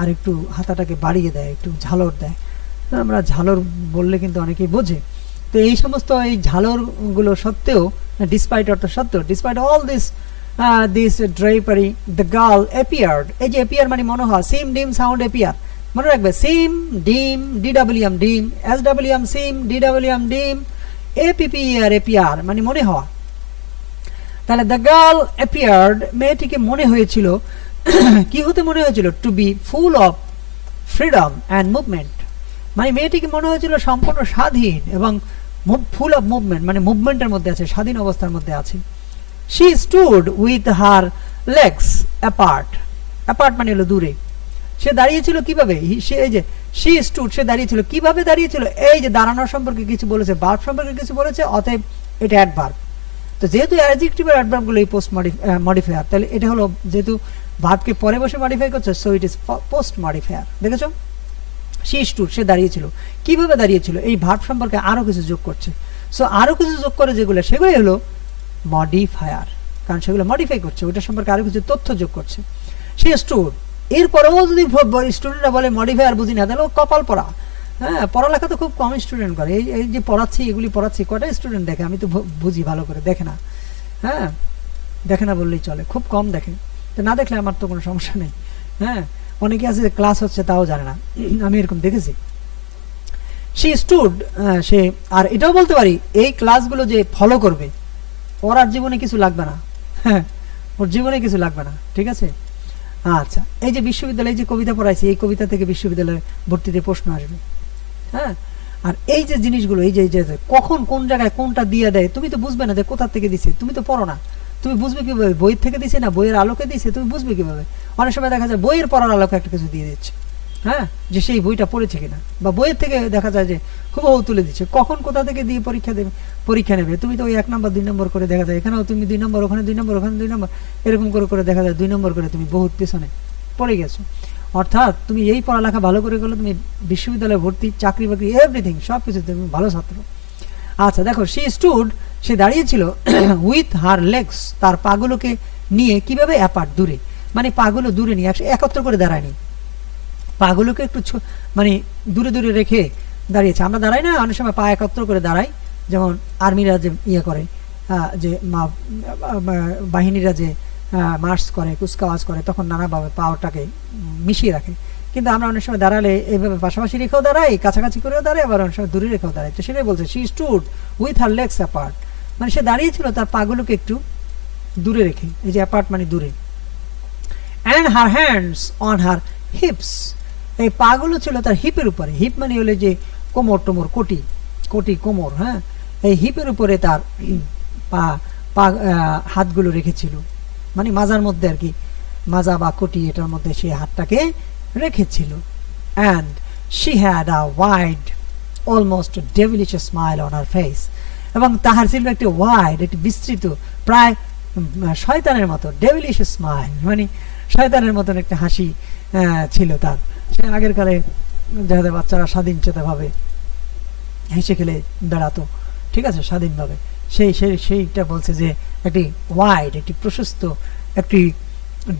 আর একটু হাতাটাকে বাড়িয়ে দেয়, একটু ঝালর দেয়, আমরা ঝালর বললে কিন্তু অনেকেই বোঝে। তো এই সমস্ত এই ঝালরগুলো সত্ত্বেও, ডিসপাইট অর্থ সত্ত্বেও, despite all this drapery the girl appeared, এই যে অ্যাপিয়ার মানে মনে হয়, সিম ডিম সাউন্ড অ্যাপিয়ার, মনে রাখবে, সিম ডিম, DWM ডিম, SWM সিম, DWM ডিম, APPER অ্যাপিয়ার মানে মনে হওয়া। তাহলে দ্য গার্ল অ্যাপিয়ার্ড, মেয়েটিকে মনে হয়েছিল, কি হতে মনে হয়েছিল, to be full of freedom and movement, মানে মেয়েটিকে মনে হয়েছিল সম্পূর্ণ স্বাধীন এবং ফুল অফ মুভমেন্ট, মানে মুভমেন্টের মধ্যে আছে, স্বাধীন অবস্থার মধ্যে আছে। She stood with her legs apart, apart মানে হলো দূরে, সে দাঁড়িয়েছিল কিভাবে, সে এই যে শি স্টুড, সে দাঁড়িয়েছিল কিভাবে দাঁড়িয়েছিল, এই যে দাঁড়ানোর সম্পর্কে কিছু বলেছে, ভার্ব সম্পর্কে কিছু বলেছে, অতএব এটা অ্যাডভার্ব। তো যেহেতু অ্যাডজেক্টিভ আর অ্যাডভার্বগুলো এই পোস্ট মডিফায়ার, তাহলে এটা হলো যেহেতু ভার্বকে পরে বসে মডিফাই করছে, so it is post modifier. দেখেছো, শি স্টুড, সে দাঁড়িয়েছিল, কিভাবে দাঁড়িয়েছিল, এই ভার্ব সম্পর্কে আরো কিছু যোগ করছে। সো আরো কিছু যোগ করে যেগুলো, সেগুলোই হলো মডিফায়ার, কারণ সেগুলো মডিফাই করছে, ওইটা সম্পর্কে আরো কিছু তথ্য যোগ করছে। শি স্টুড, এরপরেও যদি স্টুডেন্টরা বলে মডিফায়ার বুঝি না, তাহলে ও কপাল পড়া। হ্যাঁ, পড়ালেখা তো খুব কম স্টুডেন্ট করে, এই যে পড়াচ্ছি, এগুলি পড়াচ্ছি, কটা স্টুডেন্ট দেখে, আমি তো বুঝি ভালো করে, দেখে না, হ্যাঁ, দেখে না বললেই চলে, খুব কম দেখে। তো না দেখলে আমার তো কোনো সমস্যা নেই, হ্যাঁ। অনেকে আছে ক্লাস হচ্ছে তাও জানে না, আমি এরকম দেখেছি। শি স্টুড, সে, আর এটাও বলতে পারি এই ক্লাসগুলো যে ফলো করবে, ওর আর জীবনে কিছু লাগবে না, হ্যাঁ, ওর জীবনে কিছু লাগবে না, ঠিক আছে? আচ্ছা, এই যে বিশ্ববিদ্যালয়ে যে কবিতা পড়াইছি, এই কবিতা থেকে বিশ্ববিদ্যালয়ের ভর্তিতে প্রশ্ন আসবে। হ্যাঁ, আর এই যে জিনিসগুলো, এই যে কখন কোন জায়গায় কোনটা দিয়ে দেয়, তুমি তো বুঝবে না যে কোথা থেকে দিছে, তুমি তো পড়ো না, তুমি বুঝবে কিভাবে বইয়ের থেকে দিছে না বইয়ের আলোকে দিছে, তুমি বুঝবে কিভাবে? অনেক সময় দেখা যায় বইয়ের পড়ার আলোকে একটা কিছু দিয়ে দিচ্ছে, হ্যাঁ, যে সেই বইটা পড়েছে কিনা, বা বইয়ের থেকে দেখা যায় যে হুবহু তুলে দিচ্ছে, কখন কোথা থেকে দিয়ে পরীক্ষা নেবে, তুমি তো ওই 1 নম্বর 2 নম্বর করে দেখা যায়, এখানেও তুমি 2 নম্বর, ওখানে 2 নম্বর, ওখানে 2 নম্বর, এরকম করে করে দেখা যায় 2 নম্বর করে তুমি বহুত পেছনে পড়ে গেছো। অর্থাৎ তুমি এই পড়ালেখা ভালো করে গেলে তুমি বিশ্ববিদ্যালয়ে ভর্তি, চাকরি বাকরি, এভরিথিং সব কিছু তুমি ভালো ছাত্র। আচ্ছা দেখো, সে স্টুড, সে দাঁড়িয়েছিল, উইথ হার লেগস, তার পাগুলোকে নিয়ে, কিভাবে? অ্যাপার্ট, দূরে, মানে পাগুলো দূরে নিয়ে, একত্র করে দাঁড়ায়নি, পাগুলোকে একটু মানে দূরে দূরে রেখে দাঁড়িয়েছে। আমরা দাঁড়াই না অনেক সময় পা একত্র করে দাঁড়াই, যেমন আর্মিরা যে ইয়ে করে, যে বাহিনীরা যে মার্চ করে, কুচকাওয়াজ করে, তখন নানাভাবে পাওয়াটাকে মিশিয়ে রাখে। কিন্তু আমরা অনেক সময় দাঁড়ালে এইভাবে পাশাপাশি রেখেও দাঁড়াই, কাছাকাছি করেও দাঁড়াই, আবার অনেক সময় দূরে রেখেও দাঁড়াই। তো সেটাই বলছে, she stood with her legs apart, মানে সে দাঁড়িয়েছিল তার পাগুলোকে একটু দূরে রেখে, এই যে অ্যাপার্ট মানে দূরে। And her hands on her hips, এই পাগুলো ছিল তার হিপের উপরে, হিপ মানে হলে যে কোমর টোমর, কোটি কোটি কোমর, হ্যাঁ, এই হিপের উপরে তার পা পা হাতগুলো রেখেছিল, মানে মাজার মধ্যে আর কি, মাজা বা কোটি, এটার মধ্যে সে হাতটাকে রেখেছিল। And she had a wide, almost devilish smile on her face, এবং তাহার ছিল একটি ওয়াইড, একটি বিস্তৃত, প্রায় শয়তানের মতো, ডেভিলিশ স্মাইল মানে শয়তানের মতন একটা হাসি ছিল তার। সে আগের কালে যাদের বাচ্চারা স্বাধীন চেতাভাবে হেসে খেলে বেড়াতো, ঠিক আছে, স্বাধীনভাবে, সেইটা বলছে যে একটি ওয়াইড, একটি প্রশস্ত, একটি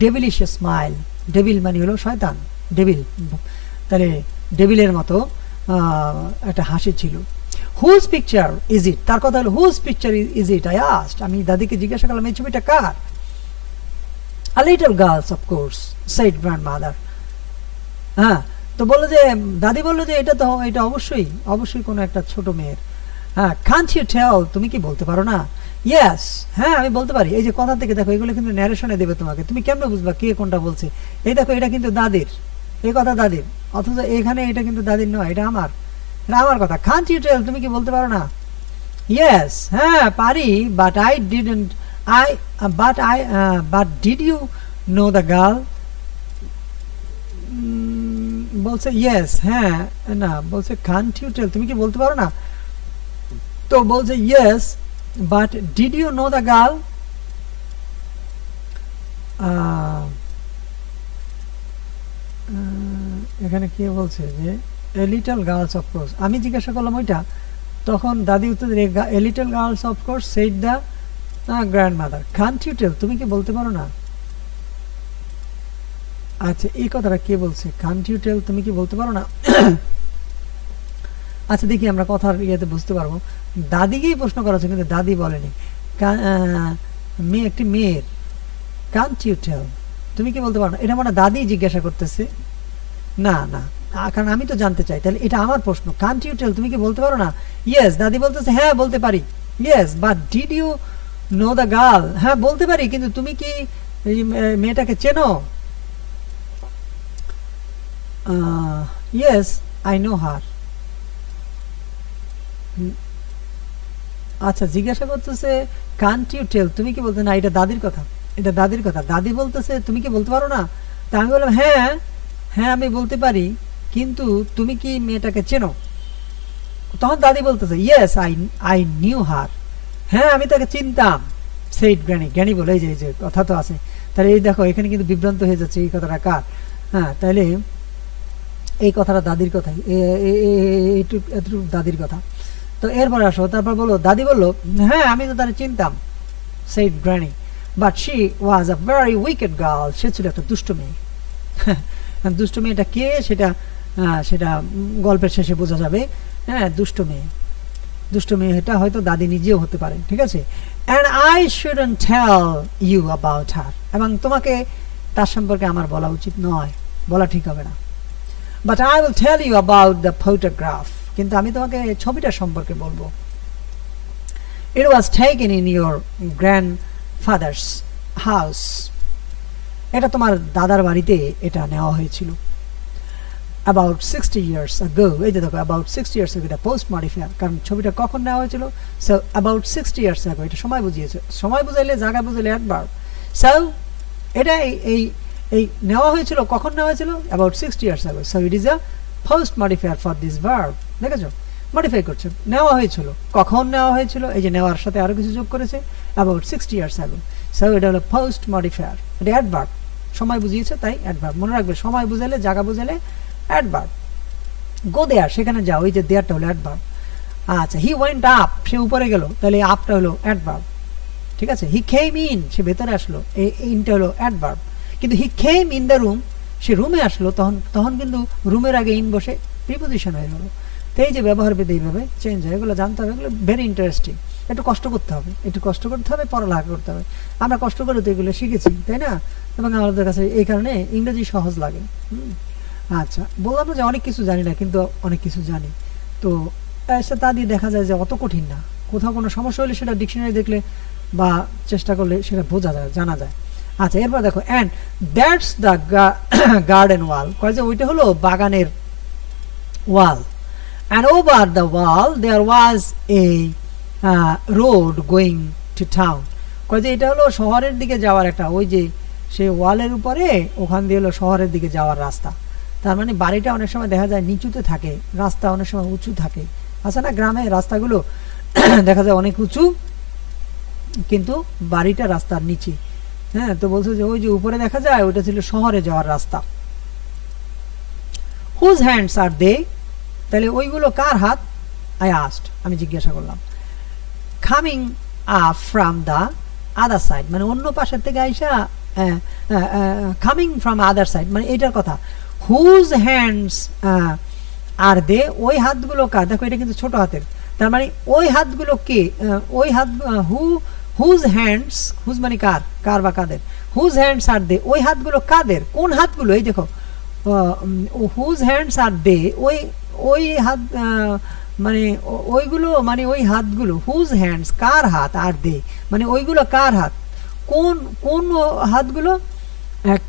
ডেভিলিশ স্মাইল, ডেভিল মানে হলো শয়তান, ডেভিল, তাহলে ডেভিলের মতো একটা হাসি ছিল। হুজ পিকচার ইজ ইট, তার কথা হলো whose picture is it, I asked, আমি দাদিকে জিজ্ঞাসা করলাম এই ছবিটা কার? A little girls of course said grandmother, হ্যাঁ, তো বললো যে, দাদি বললো যে এটা তো, এটা অবশ্যই অবশ্যই কোনো একটা ছোট মেয়ের। হ্যাঁ, কান্ট ইউ টেল, তুমি কি বলতে পারো না? ইয়েস, হ্যাঁ আমি বলতে পারি। এই যে কথা থেকে দেখো, এগুলো কিন্তু ন্যারেশনে দেবে তোমাকে, তুমি কেমনে বুঝবা কে কোনটা বলছে? এই দেখো, এটা কিন্তু দাদির, এই কথা দাদির, অথচ এখানে এটা কিন্তু দাদির নয়, এটা আমার, এটা আমার কথা। কান্ট ইউ টেল, তুমি কি বলতে পারো না? ইয়েস, হ্যাঁ পারি, but I didn't, but did you know the girl, বলছে ইয়েস, হ্যাঁ, না বলছে কান্ট ইউ টেল, তুমি কি বলতে পারো না? তো বলছে yes, but did you know the girl, এখানে কি বলছে যে a little girls of course, আমি জিজ্ঞাসা করলাম ওইটা, তখন দাদি উত্তর দিলে a little girls of course said the grandmother, can't you tell, তুমি কি বলতে পারো না? আচ্ছা, এই কথাটা কে বলছে? কান্ট ইউ টেল, তুমি কি বলতে পারো না? আচ্ছা দেখি আমরা কথার ইয়েতে বুঝতে পারবো, দাদিকেই প্রশ্ন করা হচ্ছে কিন্তু দাদি বলেনি, মেয়ে, একটি মেয়ের, কান্ট ইউ টেল, তুমি কি বলতে পারো না, এটা মানে দাদি জিজ্ঞাসা করতেছে, না না, কারণ আমি তো জানতে চাই, তাহলে এটা আমার প্রশ্ন, কান্ট ইউ টেল, তুমি কি বলতে পারো না? ইয়েস, দাদি বলতেছে হ্যাঁ বলতে পারি, yes, but did you know the girl, হ্যাঁ বলতে পারি, কিন্তু তুমি কি মেয়েটাকে চেনো? Yes, I know her. আচ্ছা, জিজ্ঞাসা করতেছে কান্ট ইউ টেল, তুমি কি বলতে, না এটা দাদির কথা, এটা দাদির কথা, দাদি বলতেছে তুমি কি বলতে পারো না? তা আমি বললাম হ্যাঁ, হ্যাঁ আমি বলতে পারি, কিন্তু তুমি কি মেয়েটাকে চেনো? তখন দাদি বলতেছে ইয়েস, আই আই নিউ হার, হ্যাঁ আমি তাকে চিনতাম, সেইড গ্র্যানি, জ্ঞানী বলে, এই যে কথা তো আছে। তাহলে এই দেখো, এখানে কিন্তু বিভ্রান্ত হয়ে যাচ্ছে, এই কথাটা কার? হ্যাঁ, তাহলে এই কথাটা দাদির কথাই, এটুকু দাদির কথা। তো এরপরে আসো, তারপর বলো, দাদি বললো হ্যাঁ আমি তো তাকে চিনতাম, said granny, but she was a very wicked girl, সে ছিল একটা দুষ্ট মেয়ে। দুষ্ট মেয়েটা কে সেটা সেটা গল্পের শেষে বোঝা যাবে। হ্যাঁ, দুষ্ট মেয়ে, দুষ্ট মেয়ে এটা হয়তো দাদি নিজেও হতে পারে, ঠিক আছে। And I shouldn't tell you about her, এবং তোমাকে তার সম্পর্কে আমার বলা উচিত নয়, বলা ঠিক হবে না। But I will tell you about the photograph, কিন্তু আমি তোমাকে ছবিটা সম্পর্কে বলবো। It was taken in your grandfather's house, এটা তোমার দাদার বাড়িতে এটা নেওয়া হয়েছিল। অ্যাবাউট 60 ইয়ার্স ago, এই যে দেখো অ্যাবাউট 60 ইয়ার্স ago, এটা পোস্ট মডিফায়ার, কারণ ছবিটা কখন নেওয়া হয়েছিল, সো অ্যাবাউট 60 ইয়ার্স ago, এটা সময় বুঝিয়েছে, সময় বুঝাইলে জায়গা বুঝাইলে অ্যাডভার্ব। সো এটা এই এই নেওয়া হয়েছিল, কখন নেওয়া হয়েছিল, about 60 years ago, so it is a post modifier for this verb. দেখেছো, মডিফাই করছে, নেওয়া হয়েছিল, কখন নেওয়া হয়েছিল, এই যে নেওয়ার সাথে আরো কিছু যোগ করেছে, অ্যাবাউট 60 ইয়ার্স ago, সো এটা হলো পোস্ট মডিফায়ার, এটা অ্যাডভার্ব, সময় বুঝিয়েছে তাই অ্যাডভার্ব। মনে রাখবে, সময় বুঝাইলে জায়গা বুঝাইলে অ্যাডভার্ব। গো দেয়ার, সেখানে যাও, ওই যে দেয়ারটা হলো অ্যাডভার্ব। আচ্ছা, হি ওয়েন্ট আপ, সে উপরে গেল, তাহলে আপটা হলো অ্যাডভার্ব। ঠিক আছে, হি কেম ইন, সে ভেতরে আসলো, এই ইনটা হলো অ্যাডভার্ব। কিন্তু হি কেম ইন দ্য রুম, সে রুমে আসলো, তখন তখন কিন্তু রুমের আগে ইন বসে প্রিপোজিশন হয়ে গেল। তো এই যে ব্যবহার ভেদে এইভাবে চেঞ্জ হয়, এগুলো জানতে হবে, এগুলো ভেরি ইন্টারেস্টিং। একটু কষ্ট করতে হবে, একটু কষ্ট করতে হবে, পড়ালেখা করতে হবে। আমরা কষ্ট করে তো এগুলো শিখেছি, তাই না? এবং আমাদের কাছে এই কারণে ইংরেজি সহজ লাগে। আচ্ছা, বললাম না যে অনেক কিছু জানি না, কিন্তু অনেক কিছু জানি। তো তা দিয়ে দেখা যায় যে অত কঠিন না। কোথাও কোনো সমস্যা হলে সেটা ডিকশনারি দেখলে বা চেষ্টা করলে সেটা বোঝা যায়, জানা যায়। আচ্ছা, এরপর দেখো, and that's the garden wall, কয় যে ওইটা হলো বাগানের wall. And over the wall there was a road going to town, কয় যে এটা হলো শহরের দিকে যাওয়ার একটা, ওই যে সেই ওয়ালের উপরে ওখান দিয়ে হলো শহরের দিকে যাওয়ার রাস্তা। তার মানে বাড়িটা অনেক সময় দেখা যায় নিচুতে থাকে, রাস্তা অনেক সময় উঁচু থাকে। আচ্ছা না, গ্রামে রাস্তাগুলো দেখা যায় অনেক উঁচু, কিন্তু বাড়িটা রাস্তার নিচে। হ্যাঁ, তো বলছে যে ওই যে উপরে দেখা যায় ওইটা ছিল শহরে যাওয়ার রাস্তা। হুজ হ্যান্ডস আর দে, তাহলে ওইগুলো কার হাত? আই আস্কড, আমি জিজ্ঞাসা করলাম। Coming up from the other side, মানে অন্য পাশের থেকে আইসা, কামিং ফ্রম আদার সাইড মানে এইটার কথা। হুজ হ্যান্ডস আর দে, ওই হাতগুলো কার? দেখো এটা কিন্তু ছোট হাতের, তার মানে ওই হাতগুলো কে? ওই হাত, হুজ হ্যান্ডস, হুজ মানে কার, কার বা কাদের। হুজ হ্যান্ডস আর দে, ওই হাতগুলো কাদের? কোন হাতগুলো? এই দেখো, হুজ হ্যান্ডস আর দে, ওই ওই হাত, মানে ওইগুলো, মানে ওই হাতগুলো। হুজ হ্যান্ডস, কার হাত, আর দে মানে ওইগুলো কার হাত? কোন কোন হাতগুলো?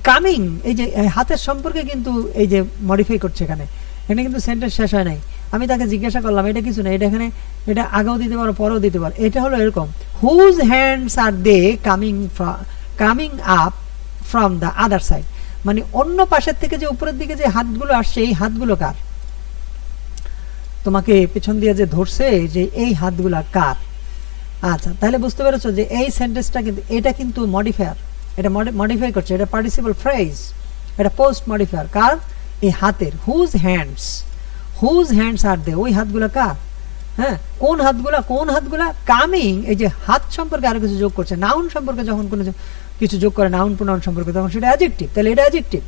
কামিং, এই যে হাতের সম্পর্কে কিন্তু এই যে মডিফাই করছে এখানে, এখানে কিন্তু সেন্টেন্স শেষ হয় নাই। আমি তাকে জিজ্ঞাসা করলাম, এটা কিছু না, এটা এখানে, এটা আগেও দিতে পারো, পরেও দিতে পারো। এটা হলো এরকম, whose hands are they coming up from the other side, মানে অন্য পাশের থেকে যে উপরের দিকে যে হাতগুলো আসছে, এই হাতগুলো কার? তোমাকে পেছন দিয়ে যে ধরছে, যে এই হাতগুলা কার? আচ্ছা, তাহলে বুঝতে পেরেছো যে এই সেন্টেন্সটা কিন্তু, এটা কিন্তু মডিফায়ার, এটা মডিফাই করছে, এটা পার্টিসিপল ফ্রেজ, এটা পোস্ট মডিফায়ার। কার? এই হাতের। Whose hands, whose hands are they, ওই হাতগুলা কার? হ্যাঁ, কোন হাতগুলা? কোন হাতগুলা? কামিং, এই যে হাত সম্পর্কে আরো কিছু যোগ করছে, নাউন সম্পর্কে যখন কোনো কিছু যোগ করে, নাউন প্রোনাউন সম্পর্কে, তখন সেটা অ্যাডজেক্টিভ। তাহলে এটা অ্যাডজেক্টিভ,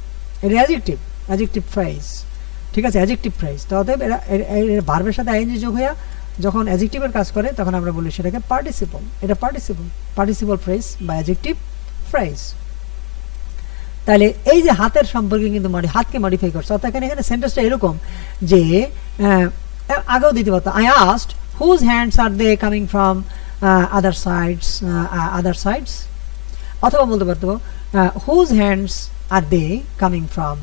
এটা অ্যাডজেক্টিভ, অ্যাডজেক্টিভ ফ্রেজ। ঠিক আছে, অ্যাডজেক্টিভ ফ্রেজ। তো অতএব এর ভার্বের সাথে আইএনজি যোগ হয়ে যখন অ্যাডজেক্টিভের কাজ করে, তখন আমরা বলি সেটাকে পার্টিসিপল। এটা পার্টিসিপল ফ্রেজ বা অ্যাডজেক্টিভ ফ্রেজ। তাহলে এই যে হাতের সম্পর্কে কিন্তু হাতকে মডিফাই করছে। অর্থাৎ এখানে সেন্টেন্সটা এরকম যে আগেও দিতে পারতো, I asked whose hands are they coming from other sides, অথবা বলতে পারতো whose hands are they coming from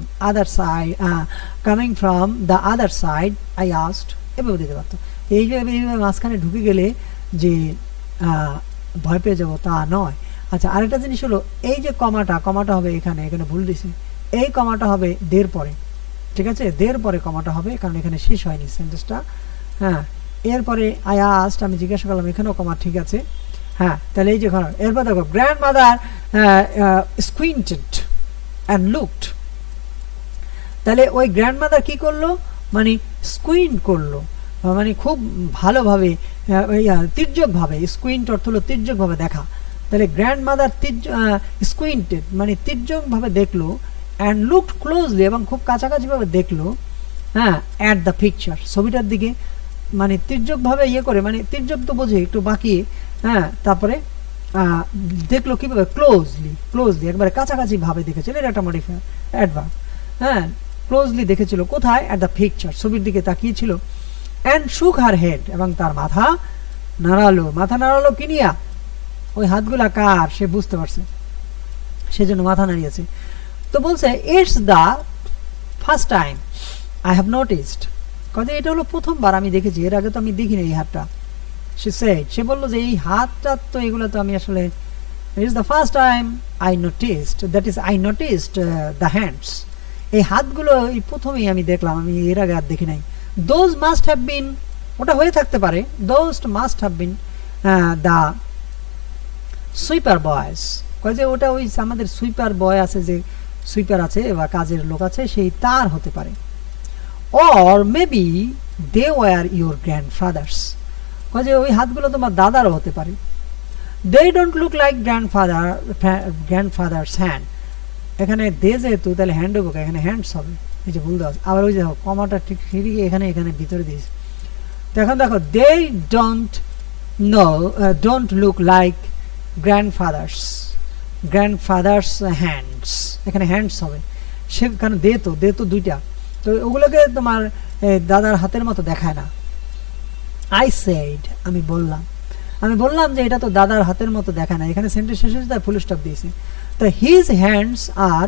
the other side I asked, এভাবে দিতে পারতো। এইভাবে মাঝখানে ঢুকে গেলে যে ভয় পেয়ে যাবো তা নয়। আচ্ছা, আরেকটা জিনিস হলো, এই যে কমাটা হবে এখানে ভুল দিছি, এই কমাটা হবে দের পরে। ঠিক আছে, দের পরে কমাটা হবে, কারণ এখানে শেষ হয়নি সেন্টেন্সটা। হ্যাঁ, এরপরে আই আস্কড, আমি জিজ্ঞাসা করলাম, এখানেও কমা ঠিক আছে। হ্যাঁ, তাহলে এই যে এরপর দেখো, গ্র্যান্ডমাদার স্কুইন্টেড অ্যান্ড লুকড, তাহলে ওই গ্র্যান্ডমাদার কি করলো? মানে স্কুইন্ট করলো, মানে খুব ভালোভাবে, তির্যকভাবে। স্কুইন্ট অর্থ হলো তির্যকভাবে দেখা। তাহলে গ্র্যান্ডমাদার স্কুইন্টেড মানে তির্যকভাবে দেখলো, অ্যান্ড লুকড ক্লোজলি, এবং খুব কাছাকাছি ভাবে দেখলো, হ্যাঁ, অ্যাট দ্য পিকচার, ছবিটার দিকে, মানে তির্যকভাবে ইয়ে করে, মানে তির্যক তো বোঝে একটু বাকি, হ্যাঁ, তারপরে দেখলো কিভাবে? ক্লোজলি, একবারে কাছাকাছি ভাবে দেখেছিল, এটা একটা মডিফায়ার অ্যাডভার্ব। হ্যাঁ, ক্লোজলি দেখেছিল, কোথায়? অ্যাট দ্য পিকচার, ছবির দিকে তাকিয়েছিল। অ্যান্ড শুক হার হেড, এবং তার মাথা নাড়ালো কি নিয়া? ওই হাতগুলা কার? সে বুঝতে পারছে। সেজন্য মাথা নাড়িয়েছে। তো বলছে it's the first time I have noticed, কাজে এটা হলো প্রথমবার আমি দেখেছি, এর আগে তো আমি দেখিনি এই হাতটা। সে বললো যে এই হাতটা তো এগুলো তো আমি আসলে it's the first time I noticed, that is I noticed the hands, এই হাতগুলো এই প্রথমেই আমি দেখলাম, আমি এর আগে আর দেখি নাই। দোজ মাস্ট হ্যাভ বিন, ওটা হয়ে থাকতে পারে, those must have been the sweeper বয়েস, কয় যে ওটা ওই আমাদের সুইপার বয় আছে, যে সুইপার আছে বা কাজের লোক আছে, সেই তার হতে পারে। Or maybe they were your grandfathers, কয় যে ওই হাতগুলো তোমার দাদারও হতে পারে। They don't look like grandfathers hand, এখানে দে যেহেতু তাহলে হ্যান্ড হবে, এখানে হ্যান্ডস হবে, এই যে ভুল দেওয়া, আবার ওই যে কমাটা ঠিক সেদিকে এখানে এখানে ভিতরে দিয়েছে। তো এখন দেখো they don't look like grandfathers hands, এখানে হ্যান্ডস হবে, সেখানে দে তো দুইটা, তো ওগুলোকে তোমার দাদার হাতের মতো দেখায় না। আই সেড, আমি বললাম যে এটা তো দাদার হাতের মতো দেখায় না, এখানে সেন্টেন্স শেষ হয়েছে তাই ফুল স্টপ দিয়েছি। তো হিজ হ্যান্ডস আর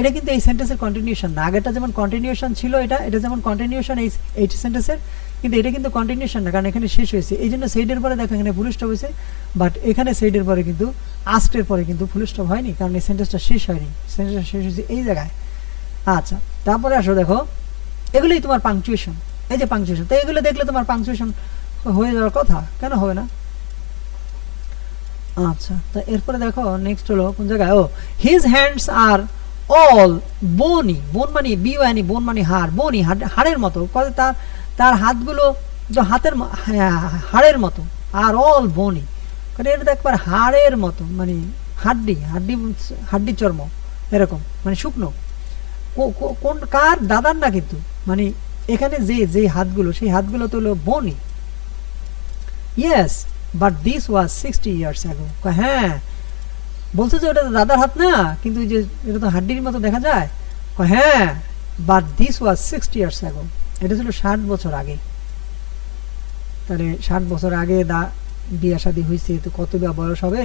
এটা কিন্তু এই সেন্টেন্সের কন্টিনিউশন না, আগেটা যেমন কন্টিনিউশন ছিল, এটা যেমন কন্টিনিউশন এই সেন্টেন্সের, কিন্তু এটা কিন্তু কন্টিনিউশন না, কারণ এখানে শেষ হয়েছে, এই জন্য সেইডের পরে দেখো এখানে ফুল স্টপ হয়েছে, বাট এখানে সেইডের পরে কিন্তু আস্টের পরে কিন্তু ফুল স্টপ হয়নি, কারণ এই সেন্টেন্সটা শেষ হয়নি, সেন্টেন্সটা শেষ হয়েছে এই জায়গায়। আচ্ছা, তারপরে আসো দেখো এগুলোই তোমার পাংচুয়েশন, এই যে পাংচুয়েশন, তো এগুলো দেখলে তোমার পাংচুয়েশন হয়ে যাওয়ার কথা, কেন হবে না? আচ্ছা, তো এরপরে দেখো নেক্সট হলো কোন জায়গায়, oh his hands are all bony, bone মানে বিওয়ানি, বোন মানে হাড়, বোনি হাড়ের মতো, তার হাতগুলো তো হাড়ের মতো, আর অল বোনি, কারণ এটা একবার হাড়ের মতো, মানে হাড্ডি চর্ম এরকম, মানে শুকনো, কোন কার দাদার না কিন্তু, মানে এখানে যে হাতগুলো, সেই হাতগুলো তো হলো bony. Yes but this was 60 years ago, হ্যাঁ বলছে যে ওটা দাদার হাত না, কিন্তু যে এটা তো হাড্ডির মতো দেখা যায়, হ্যাঁ but this was 60 years ago, এটা ছিল 60 বছর আগে। তাহলে 60 বছর আগে বিয়ে শাদী হয়েছে, তো কত বয়স হবে,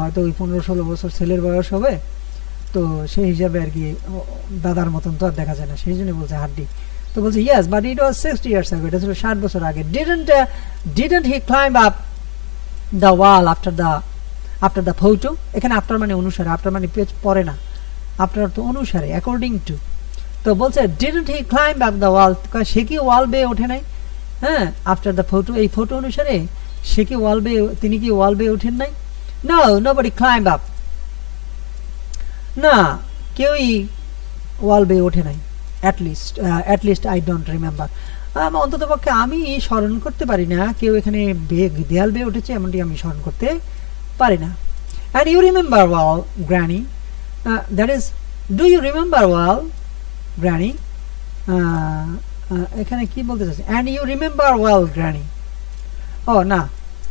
হয়তো ওই 15-16 বছর ছেলের বয়স হবে, তো সেই হিসাবে আর কি দাদার মতন তো আর দেখা যায় না, সেই জন্য বলছে হাড্ডি। তো বলছে yes but it was 60 years ago, এটা ছিল 60 বছর আগে। Didn't he climb up the wall after the photo, এখানে আফটার মানে অনুসারে, আফটার মানে পরে না, আফটার তো অনুসারে, অ্যাকর্ডিং টু। তো বলছে didn't he climb up the wall, সে কি ওয়াল বেয়ে ওঠে নাই, হ্যাঁ আফটার দ্য ফটো, এই ফটো অনুসারে সে কি তিনি কি ওয়াল বেয়ে ওঠেন নাই? নো, নোবডি ক্লাইম্ব আপ, না কেউই ওয়াল বেয়ে ওঠে নাই, at least I don't remember, অন্তত পক্ষে আমি স্মরণ করতে পারি না কেউ এখানে দেয়াল বেয়ে উঠেছে, এমনটি আমি স্মরণ করতে পারি না। And you remember well, Granny, that is, do you remember well, Granny, এখানে কি বলতে চাচ্ছে, and you remember well, Granny, ও না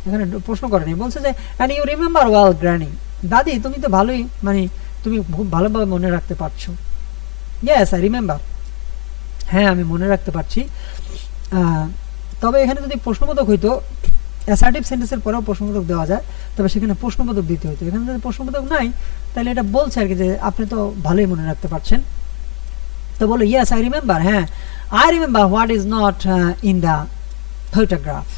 এখানে প্রশ্ন করেনি, বলছে যে and you remember well, Granny, দাদি তুমি তো ভালোই, মানে তুমি খুব ভালোভাবে মনে রাখতে পারছো। Yes, I remember, হ্যাঁ আমি মনে রাখতে পারছি। তবে এখানে যদি প্রশ্নবোধক হইতো, অ্যাসার্টিভ সেন্টেন্সের পরেও প্রশ্নবোধক দেওয়া যায়, তবে সেখানে প্রশ্নবোধক দিতে হইতো, এখানে যদি প্রশ্নবোধক নাই তাহলে এটা বলছে আর কি যে আপনি তো ভালোই মনে রাখতে পারছেন। তো বলো ইয়েস আই রিমেম্বার, হ্যাঁ I remember what is not in the photograph,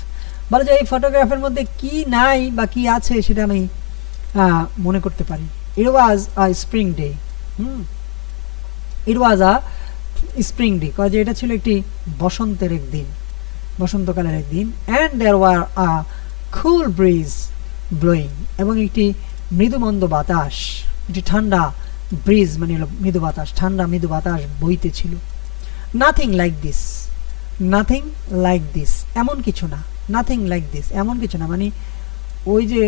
বলে যে এই ফটোগ্রাফের মধ্যে কি নাই বা কি আছে সেটা আমি মনে করতে পারি। It was a spring day, it was a spring day, কয় যে এটা ছিল একটি বসন্তের একদিন, বসন্তকালের একদিন। And there were a cool breeze blowing, এবং একটি মৃদুমন্দ বাতাস, একটি ঠান্ডা ব্রিজ মানে হলো মৃদু বাতাস, ঠান্ডা মৃদু বাতাস বইতেছিল। Nothing like this, nothing like this, এমন কিছু না, নাথিং লাইক দিস, এমন কিছু না, মানে ওই যে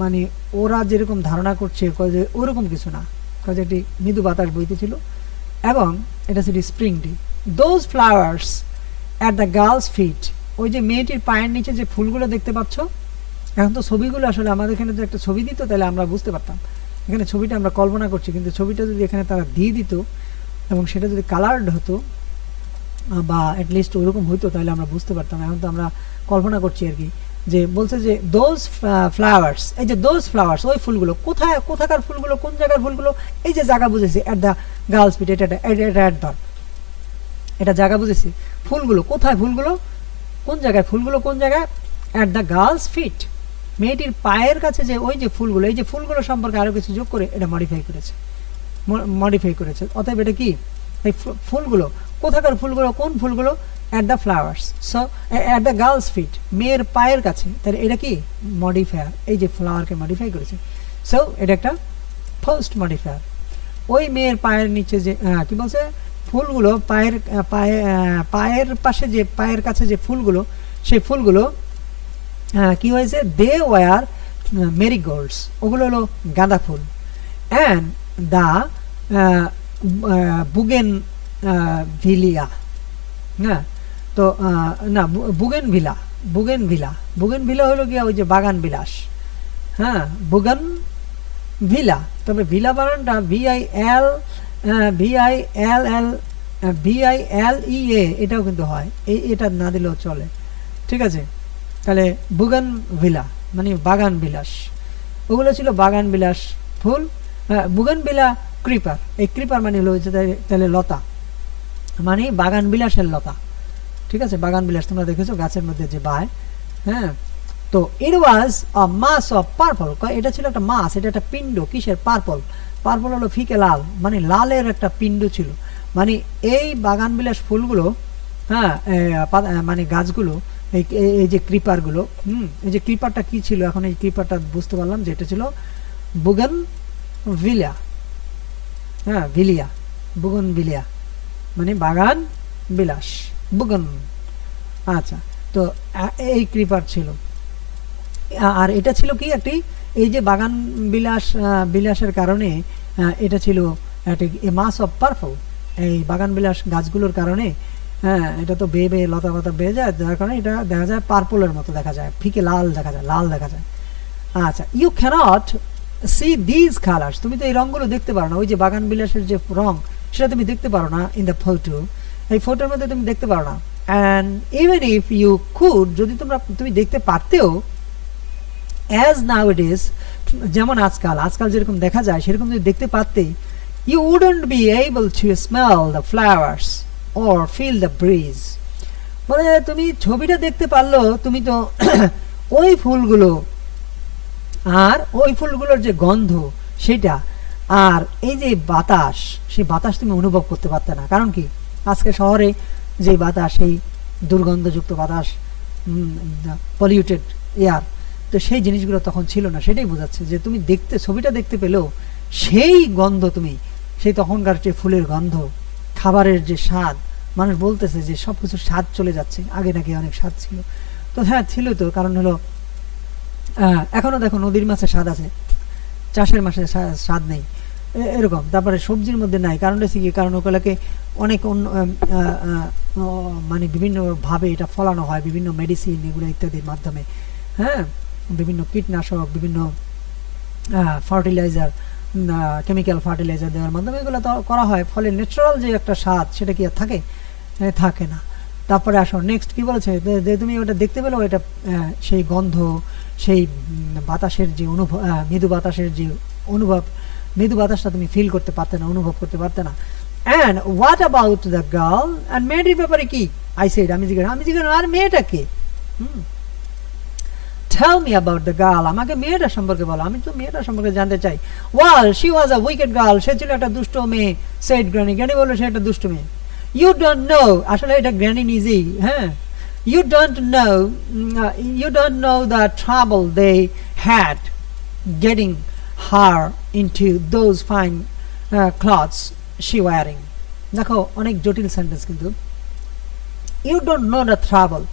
মানে ওরা যেরকম ধারণা করছে কয় যে ওরকম কিছু না, কয় যে একটি মৃদু বাতাস বইতেছিল এবং এটা ছিল spring day. Those flowers at the girls feet, ওই যে মেয়েটির পায়ের নিচে যে ফুলগুলো দেখতে পাচ্ছ, এখন তো ছবিগুলো আসলে আমাদের এখানে যদি একটা ছবি দিত তাহলে আমরা বুঝতে পারতাম, এখানে ছবিটা আমরা কল্পনা করছি, কিন্তু ছবিটা যদি এখানে তারা দিয়ে দিত এবং সেটা যদি কালার্ড হতো বা অ্যাটলিস্ট ওরকম হইতো তাহলে আমরা বুঝতে পারতাম, এখন তো আমরা কল্পনা করছি আর কি। যে বলছে যে দোজ ফ্লাওয়ার্স, এই যে দোজ ফ্লাওয়ার্স, ওই ফুলগুলো কোথায়, কোথাকার ফুলগুলো, কোন জায়গার ফুলগুলো, এই যে জায়গা বুঝেছি অ্যাট দ্য গার্লস ফিট, এটা অ্যাডভার্ব, এটা জায়গা বুঝেছি। ফুলগুলো কোথায়, ফুলগুলো কোন জায়গায়, ফুলগুলো কোন জায়গায়, অ্যাট দ্য গার্লস ফিট, মেয়েটির পায়ের কাছে যে ওই যে ফুলগুলো, এই যে ফুলগুলো সম্পর্কে আরো কিছু যোগ করে এটা মডিফাই করেছে। অতএব এটা কি, এই ফুলগুলো কোথাকার ফুলগুলো, কোন ফুলগুলো, at the flowers, so at the girls feet, মেয়ের পায়ের কাছে, তাহলে এটা কি মডিফায়ার, এই যে ফ্লাওয়ারকে মডিফাই করেছে, সো এটা একটা ফার্স্ট মডিফায়ার। ওই মেয়ের পায়ের নিচে যে কি বলছে, ফুলগুলো পায়ের পায়ের পাশে যে পায়ের কাছে যে ফুলগুলো, সেই ফুলগুলো কি হয়েছে, দে ওয়ার মেরিগোল্ডস, ওগুলো হলো গাঁদা ফুল, অ্যান্ড দ্য বুগেন ভিলিয়া, হ্যাঁ, তো না বুগেন ভিলা হলো গিয়া ওই যে বাগান বিলাস, হ্যাঁ, বুগেন ভিলা, তবে ভিলা বানানটা VILLE, এটাও কিন্তু হয়, এটা না দিলেও চলে, ঠিক আছে। তাহলে বুগান ভিলা মানে বাগান বিলাস, ওগুলো ছিল বাগান বিলাস ফুল। বুগান ভিলা ক্রিপার, এই ক্রিপার মানে হলো তাহলে লতা, মানে বাগান বিলাসের লতা, ঠিক আছে। বাগান বিলাস তোমরা দেখেছো গাছের মধ্যে যে বায়, হ্যাঁ। তো ইট was a mass of purple, এটা ছিল একটা মাস, এটা একটা পিণ্ড, কিসের, পার্পল, পার্পল হলো ফিকে লাল, মানে লালের একটা পিণ্ড ছিল, মানে এই বাগান বিলাস ফুলগুলো, হ্যাঁ, মানে গাছগুলো, এই যে ক্রিপারগুলো, এই যে ক্রিপারটা কি ছিল, এখন এই ক্রিপারটা বুঝতে পারলাম যে এটা ছিল বুগন ভিলা, হ্যাঁ, বুগন ভিলিয়া মানে বাগান বিলাস, বুগন, আচ্ছা। তো এই ক্রিপার ছিল, আর এটা ছিল কি একটি, এই যে বাগান বিলাসের কারণে এটা ছিল এ মাস অফ পার্পল, এই বাগান বিলাস গাছগুলোর কারণে, হ্যাঁ, এটা তো বেয়ে বেয়ে লতা পাতা বেয়ে যায়, যার কারণে এটা দেখা যায় পার্পলের মতো দেখা যায়, ফিকে লাল দেখা যায়। আচ্ছা, you cannot see these colours, তুমি তো এই রঙগুলো দেখতে পারো না, ওই যে বাগান বিলাসের যে রং সেটা তুমি দেখতে পারো না ইন দ্য ফটো, এই ফটোর মধ্যে তুমি দেখতে পারো না। And even if you could, যদি তুমি দেখতে পারতেও, অ্যাজ নাও ইট ইজ, যেমন আজকাল যেরকম দেখা যায় সেরকম যদি দেখতে পারতে, you wouldn't be able to smell the flowers or feel the breeze, বলে তুমি ছবিটা দেখতে পারলো, তুমি তো ওই ফুলগুলো আর ওই ফুলগুলোর যে গন্ধ সেটা, আর এই যে বাতাস, সেই বাতাস তুমি অনুভব করতে পারতে না। কারণ কি, আজকে শহরে যে বাতাস, সেই দুর্গন্ধযুক্ত বাতাস, পলিউটেড এয়ার, তো সেই জিনিসগুলো তখন ছিল না। সেটাই বোঝাচ্ছে যে তুমি ছবিটা দেখতে পেলেও সেই গন্ধ, তুমি সেই তখনকার যে ফুলের গন্ধ, খাবারের যে স্বাদ, মানুষ বলতেছে যে সবকিছু স্বাদ চলে যাচ্ছে, আগে নাকি অনেক স্বাদ ছিল, তো হ্যাঁ ছিল তো, কারণ হলো এখনো দেখো নদীর মাছে স্বাদ আছে, চাষের মাসে স্বাদ নেই, এরকম। তারপরে সবজির মধ্যে নাই, কারণ হচ্ছে কি, কারণ ওগুলোকে অনেক মানে বিভিন্ন ভাবে এটা ফলানো হয়, বিভিন্ন মেডিসিন এগুলো ইত্যাদির মাধ্যমে, হ্যাঁ, বিভিন্ন কীটনাশক, বিভিন্ন ফার্টিলাইজার, কেমিক্যাল ফার্টিলাইজার দেওয়ার মাধ্যমে এগুলো তো করা হয়, ফলে ন্যাচারাল যে একটা স্বাদ সেটা কি আর থাকে না। তারপরে আসো নেক্সট কি বলেছে, যে তুমি ওটা দেখতে পেলো, এটা সেই গন্ধ, সেই বাতাসের যে অনুভব, মৃদু বাতাসের যে অনুভব, মৃদু বাতাসটা তুমি ফিল করতে পারতে না, অনুভব করতে পারতে না। And what about the girl, and মেয়েটির ব্যাপারে কি, আমি জিজ্ঞাসা আর মেয়েটা কে, tell me about the girl, আমাকে মেয়েটা সম্পর্কে বলো, আমি তো মেয়েটা সম্পর্কে জানতে চাই। well she was a wicked girl, সে ছিল একটা দুষ্ট মেয়ে, said granny বলল সে একটা দুষ্ট মেয়ে। you don't know, আসলে এটা গ্র্যানি নিজেই, হ্যাঁ, you don't know the trouble they had getting her into those fine clothes she wearing, দেখো অনেক জটিল সেন্টেন্স কিন্তু। you don't know the trouble,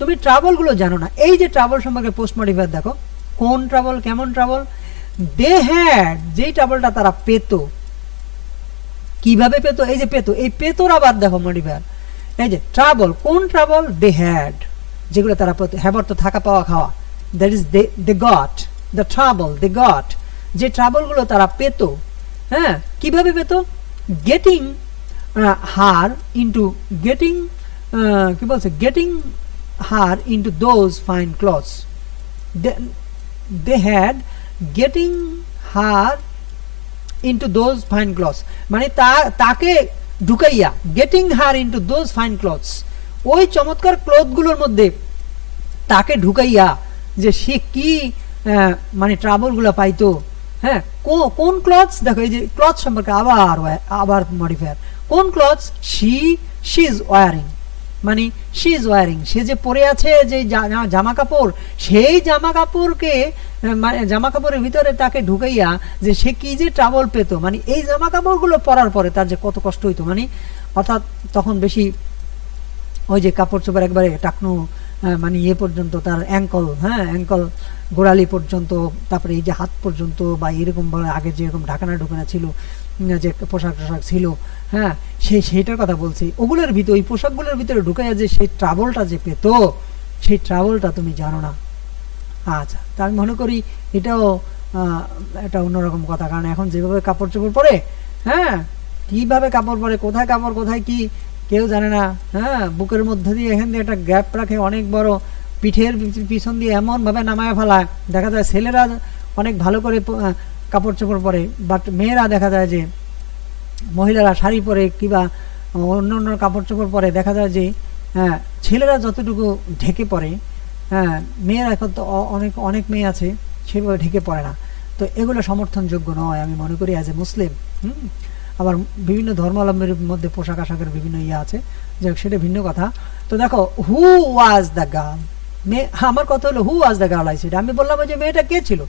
তুমি ট্রাবল গুলো জানো না। এই যে ট্রাবল সম্পর্কে পোস্ট মডিফায়ার দেখো, কোন ট্রাবল, কেমন ট্রাবল, দে হ্যাড, যেই ট্রাবলটা তারা পেত, কিভাবে পেত, এই যে পেত, এই পেতর আবার দেখো মডিফায়ার, এই যে ট্রাবল, কোন ট্রাবল, দে হ্যাড, যেগুলো তারা পেত, হ্যাভ তো থাকা পাওয়া খাওয়া, that is they got, the trouble they got, যে ট্রাবল গুলো তারা পেত, হ্যাঁ, কিভাবে পেত, গেটিং হার ইনটু, গেটিং কি বলছে, getting her into those fine clothes. they, they had getting her into those fine clothes, মানে তাকে ঢুকাইয়া, getting her into those fine clothes, ওই চমৎকার ক্লথগুলোর মধ্যে তাকে ঢুকাইয়া যে সে কি মানে ট্রাবলগুলো পাইতো। হ্যাঁ, কোন ক্লথস, দেখো এই যে ক্লথ সম্পর্কে আবার মডিফায়ার, কোন ক্লথস শি ইজ ওয়ারিং, মানে শি ইজ ওয়ারিং, সে যে পরে আছে যে জামা কাপড়, সেই জামা কাপড়কে মানে জামা কাপড়ের ভিতরে তাকে ঢুকাইয়া যে সে কি যে ট্রাবল পেত, মানে এই জামা কাপড়গুলো পরার পরে তার যে কত কষ্ট হইতো, মানে অর্থাৎ তখন বেশি ওই যে কাপড় চোপড় একবারে টাকনু মানে ইয়ে পর্যন্ত, তার অ্যাঙ্কল, হ্যাঁ অ্যাঙ্কল গোড়ালি পর্যন্ত, তারপরে এই যে হাত পর্যন্ত, বা এরকম আগে যেরকম ঢাকানা ঢুকানা ছিল যে পোশাক টোশাক ছিল, হ্যাঁ সেইটার কথা বলছি। ওগুলোর ভিতরে, ওই পোশাকগুলোর ভিতরে ঢুকাইয়া যে সেই ট্রাবলটা যে পেত, সেই ট্রাবলটা তুমি জানো না। আচ্ছা, তা আমি মনে করি এটাও একটা অন্যরকম কথা, কারণ এখন যেভাবে কাপড় চোপড় পরে, হ্যাঁ কিভাবে কাপড় পরে, কোথায় কাপড় কোথায় কি কেউ জানে না। হ্যাঁ, বুকের মধ্যে দিয়ে এখান দিয়ে একটা গ্যাপ রাখে অনেক বড়, পিঠের পিছন দিয়ে এমন ভাবে নামায় ফেলায়, দেখা যায় ছেলেরা অনেক ভালো করে কাপড় চোপড় পরে, বাট মেয়েরা দেখা যায় যে মহিলারা শাড়ি পরে কিংবা অন্য অন্য কাপড় চোপড় পরে, দেখা যায় যে হ্যাঁ ছেলেরা যতটুকু ঢেকে পড়ে, হ্যাঁ মেয়েরা এখন তো অনেক মেয়ে আছে সেভাবে ঢেকে পড়ে না। তো এগুলো সমর্থনযোগ্য নয় আমি মনে করি অ্যাজ এ মুসলিম। আবার বিভিন্ন ধর্মাবলম্বীর মধ্যে পোশাক আশাকের বিভিন্ন ইয়ে আছে, যাই হোক সেটা ভিন্ন কথা। তো দেখো, হু ওয়াজ দ্য গার্ল, আমার কথা হলো হু ওয়াজ দ্য গার্ল, আমি বললাম যে মেয়েটা কে ছিল।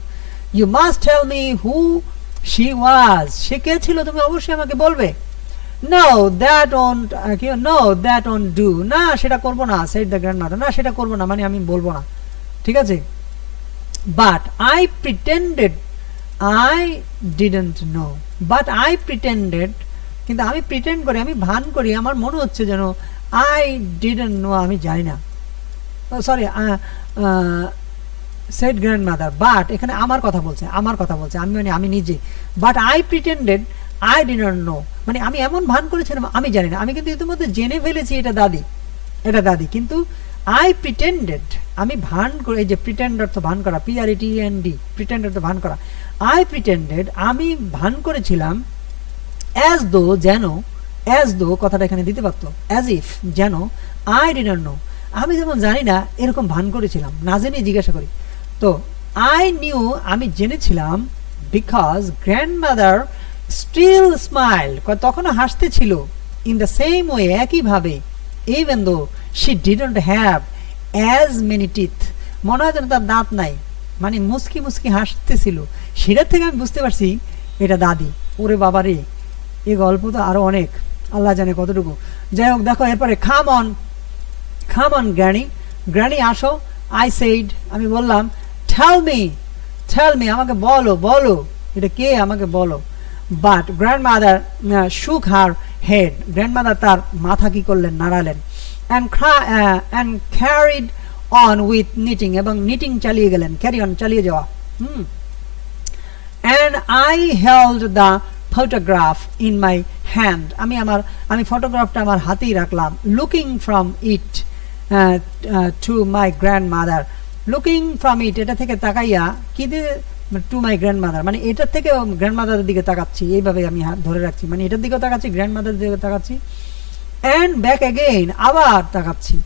You must tell me who she was, সে কে ছিল তুমি অবশ্যই আমাকে বলবে। No that won't, no that won't do, না সেটা করবো না, সেড দ্য গ্র্যান্ডমাদার, না সেটা করবো না, মানে আমি বলবো না, ঠিক আছে। But I pretended I didn't know, but I pretended, কিন্তু আমি প্রিটেন্ড করি, আমি ভান করি, আমার মনে হচ্ছে যেন আই ডিডন্ট নো, আমি জানি না, সরি সেড গ্র্যান্ডমাদার, বাট এখানে আমার কথা বলছে, আমি মানে আমি নিজে, but I pretended I didn't know, মানে আমি এমন ভান করেছিলাম আমি জানি না, আমি কিন্তু ইতিমধ্যে জেনে ফেলেছি এটা দাদি, কিন্তু আই প্রিটেন্ডেড, আমি ভান করে, এই যে প্রিটেন্ড অর্থ ভান করা, PRETEND, প্রিটেন্ড অর্থ ভান করা, আই প্রিটেন্ডেড আমি ভান করেছিলাম, অ্যাজ দো যেন, অ্যাজ দো কথাটা এখানে দিতে পারতো, অ্যাজ ইফ যেন, আই ডিডন্ট নো, আমি যেমন জানি না এরকম ভান করেছিলাম, না জেনে জিজ্ঞাসা করি। তো আই নিউ আমি জেনেছিলাম, বিকজ গ্র্যান্ডমাদার স্টিল স্মাইল, তখনও হাসতে ছিল, ইন দ্য সেম ওয়ে একইভাবে, even though she didn't have as many teeth, মনে হয় যেন তার দাঁত নাই, মানে মুস্কি মুস্কি হাসতেছিল, সেটার থেকে আমি বুঝতে পারছি এটা দাদি। ওরে বাবা রে, এই গল্প তো আরো অনেক, আল্লাহ জানে কতটুকু। যাই হোক, দেখো এরপরে কাম অন গ্র্যানি আসো, আই সেইড আমি বললাম, টেল মি আমাকে বলো এটা কে, আমাকে বলো। বাট গ্র্যান্ডমাদার শুক হার হেড, গ্র্যান্ডমাদার তার মাথা কি করলেন, নাড়ালেন, and carried on with knitting, এবং নিটিং চালিয়ে গেলেন, ক্যারি অন চালিয়ে যাওয়া। and I held the photograph in my hand, আমি ফটোগ্রাফটা আমার হাতেই রাখলাম, looking from it to my grandmother, looking from it এটা থেকে তাকাইয়া, কি দিয়ে, টু মাই গ্র্যান্ডমাদার, মানে এটার থেকে গ্র্যান্ডমাদারের দিকে তাকাচ্ছি, এইভাবে আমি হাত ধরে রাখছি, মানে এটার দিকেও তাকাচ্ছি, গ্র্যান্ডমাদারের দিকে তাকাচ্ছি, অ্যান্ড ব্যাক অ্যাগেইন আবার তাকাচ্ছি,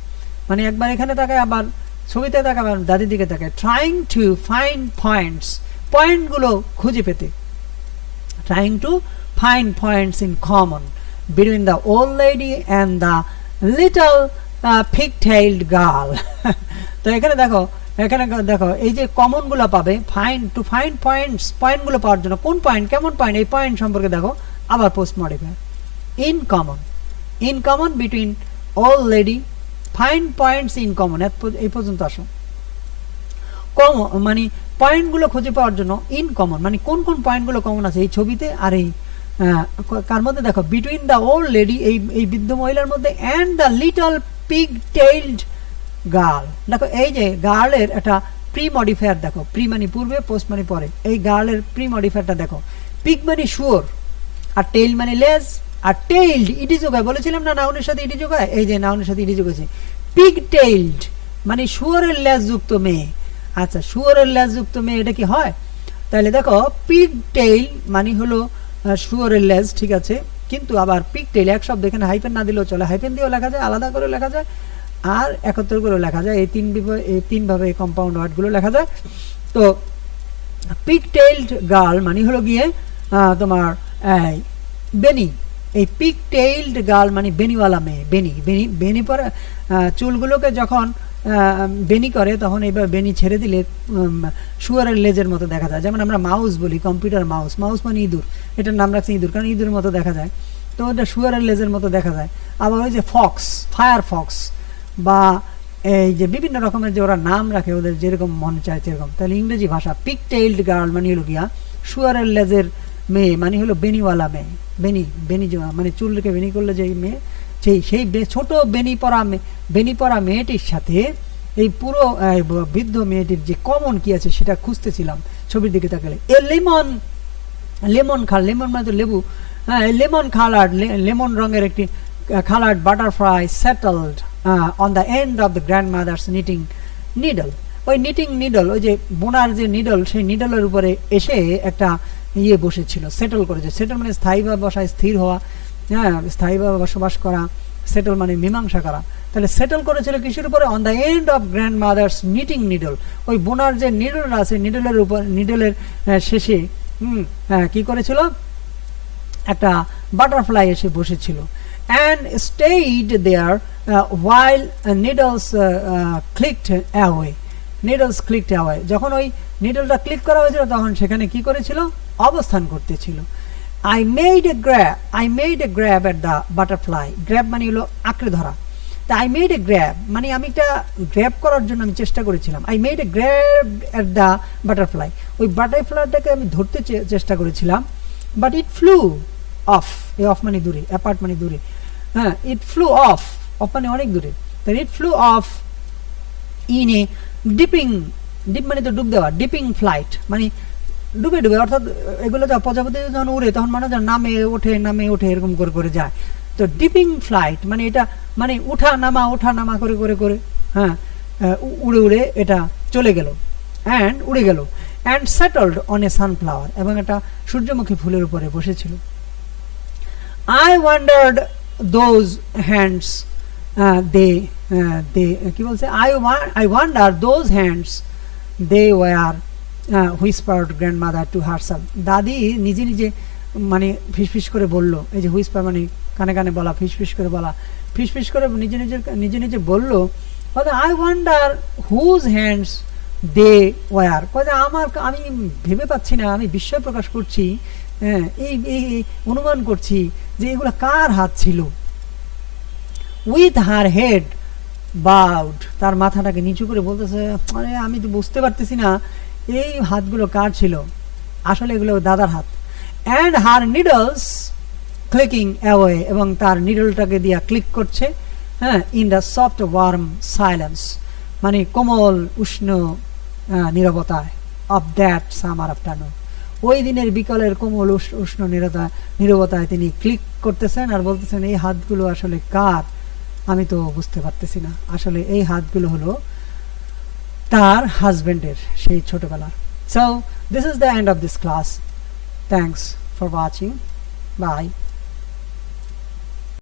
মানে একবার এখানে তাকায় আবার ছবিতে তাকায় আবার দাদির দিকে তাকায়, ট্রাইং টু ফাইন্ড পয়েন্টস, পয়েন্টগুলো খুঁজে পেতে, trying to find points in common between the old lady and the little pig-tailed girl তো এখানে দেখো এই যে কমন গুলো পাবে, টু ফাইন্ড পয়েন্টস, পয়েন্ট গুলো পাওয়ার জন্য, কোন পয়েন্ট, কেমন পয়েন্ট, এই পয়েন্ট সম্পর্কে দেখো আবার post modifier, in common between all lady, find points in common, এই পর্যন্ত আসো। মানে পয়েন্ট গুলো খুঁজে পাওয়ার জন্য ইন কমন, মানে কোন কোন পয়েন্ট গুলো কমন আছে এই ছবিতে আর এই কার মধ্যে, দেখো বিটুইন দ্য ওল্ড লেডি, এই বৃদ্ধ মহিলার মধ্যে, and the little pig-tailed girl, দেখো এই যে গার্লের একটা প্রি মডিফায়ার, দেখো প্রি মানে পূর্বে, পোস্ট মানে পরে, এই গার্লের প্রি মডিফায়ারটা দেখো, পিগ মানে শুয়োর, আর টেইল মানে লেজ, আর টেইলড ইডি যোগায়, বলেছিলাম না নাউনের সাথে ইডি যোগায়, এই যে নাউনের সাথে ইডি যোগাছে, পিগ টেইলড, মানে শুয়োরের লেজযুক্ত মেয়ে। আচ্ছা, শুয়োরের লেজযুক্ত মেয়ে এটা কি হয়? তাহলে দেখো পিগ টেইল মানে হলো শুয়োরের লেজ, ঠিক আছে, কিন্তু আবার পিগ টেইল এক শব্দ, এখানে হাইফেন না দিলেও চলে, হাইফেন দিয়েও লেখা যায়, আলাদা করে লেখা যায়, আর একত্র করেও লেখা যায়। এই তিনভাবে এই কম্পাউন্ড ওয়ার্ডগুলো লেখা যায়। তো পিগ টেইলড গার্ল মানে হলো গিয়ে তোমার বেনি। এই পিগ টেইলড গার্ল মানে বেনিওয়ালা মেয়ে। বেনি বেনি বেনি পরে চুলগুলোকে যখন বেনি করে তখন এইবার বেনি ছেড়ে দিলে শুয়ারের লেজের মতো দেখা যায়। যেমন আমরা মাউস বলি, কম্পিউটার মাউস, মাউস মানে ইঁদুর, এটার নাম রাখছে ইঁদুর, কারণ ইঁদুরের মতো দেখা যায়, তো ওটা শুয়ারের লেজের মতো দেখা যায়। আবার ওই যে ফক্স, ফায়ার ফক্স, বা এই যে বিভিন্ন রকমের যে ওরা নাম রাখে ওদের যেরকম মনে চায় সেরকম। তাহলে ইংরেজি ভাষা পিগ টেইলড গার্ল মানে হলো গিয়া শুয়ারের লেজের মেয়ে, মানে হলো বেনিওয়ালা মেয়ে। বেনি বেনি মানে চুলকে বেনি করলে যে মেয়ে, সেই ছোট বেনি পরা মেয়েটির সাথে এই পুরো বৃদ্ধ মেয়েটির যে কমন কি আছে সেটা খুঁজতেছিলাম ছবির দিকে তাকালে। এ লেমন খাল, লেমন মানে তো লেবু, হ্যাঁ, লেমন কালার্ড, লেমন রঙের একটি coloured butterfly settled on the end of the grandmother's knitting needle. ওই নিটিং নিডল, ওই যে বোনার যে নিডল, সেই নিডলের উপরে এসে একটা ইয়ে বসেছিল, সেটেল করেছে। সেটেল মানে স্থায়ীভাবে বসায়, স্থির হওয়া, হ্যাঁ, স্থায়ীভাবে বসবাস করা। সেটেল মানে মীমাংসা করা। তাহলে সেটেল করেছিল কিসের উপরে? On the end of grand mother's knitting needle. ওই বোনার যে নিডল আছে, নিডলের উপর, নিডলের শেষে কি করেছিল? একটা বাটারফ্লাই এসে বসেছিল। And stayed there while needles clicked away. Needles clicked away, যখন ওই নিডলটা ক্লিক করা হয়েছিল তখন সেখানে কি করেছিল? অবস্থান করতেছিল। I made a grab at the butterfly. Grab মানে হলো আঁকড়ে ধরা। তা I made a grab মানে আমি একটা গ্র্যাব করার জন্য আমি চেষ্টা করেছিলাম। I made a grab at the butterfly. ওই বাটারফ্লাইটাকে আমি ধরতে চেষ্টা করেছিলাম, but it flew off. এই অফ মানে দূরে, অ্যাপার্ট মানে দূরে, হ্যাঁ, it flew off, অফ মানে অনেক দূরে। তাহলে it flew off in a dipping, deep মানে তো ডুব দেওয়া, ডিপিং ফ্লাইট মানে ডুবে ডুবে, অর্থাৎ এগুলো যা প্রজাপতি যখন উড়ে তখন মানুষ নামে ওঠে এরকম করে করে যায়। তো ডিপিং ফ্লাইট মানে এটা মানে ওঠা নামা করে করে করে, হ্যাঁ, উড়ে উড়ে এটা চলে গেল, উড়ে গেল। অ্যান্ড সেটলড অন এ সানফ্লাওয়ার, এবং একটা সূর্যমুখী ফুলের উপরে বসেছিল। আই ওয়ান্ডার্ড দোজ হ্যান্ডস, কি বলছে? I wonder those hands they were, whispered grandmother to herself. দাদি নিজে নিজে মানে ফিসফিস করে বলল, এই যে হুইসপার মানে কানে কানে বলা, ফিসফিস করে বলা, ফিসফিস করে নিজে নিজে বলল, I wonder whose hands they were. আমি ভেবে পাচ্ছি না, আমি বিস্ময় প্রকাশ করছি, এই অনুমান করছি যে এগুলো কার হাত ছিল। উইথ হার হেড বাউড, তার মাথাটাকে নিচু করে বলতেছে, মানে আমি তো বুঝতে পারতেছি না এই হাতগুলো কার ছিল, আসলে এগুলো দাদার হাত। And her needles clicking away, এবং তার নিডলটাকে দিয়া ক্লিক করছে, হ্যাঁ, in the soft warm silence, মানে কোমল উষ্ণ নীরবতায়, অফ দ্যাট সামার আফটারনুন, ওই দিনের বিকালের কোমল উষ্ণ নীরবতায় তিনি ক্লিক করতেছেন আর বলতেছেন, এই হাতগুলো আসলে কার, আমি তো বুঝতে পারতেছি না। আসলে এই হাতগুলো হলো তার হাজবেন্ডের, সেই ছোটবেলার। So this is the end of this class. Thanks for watching. By.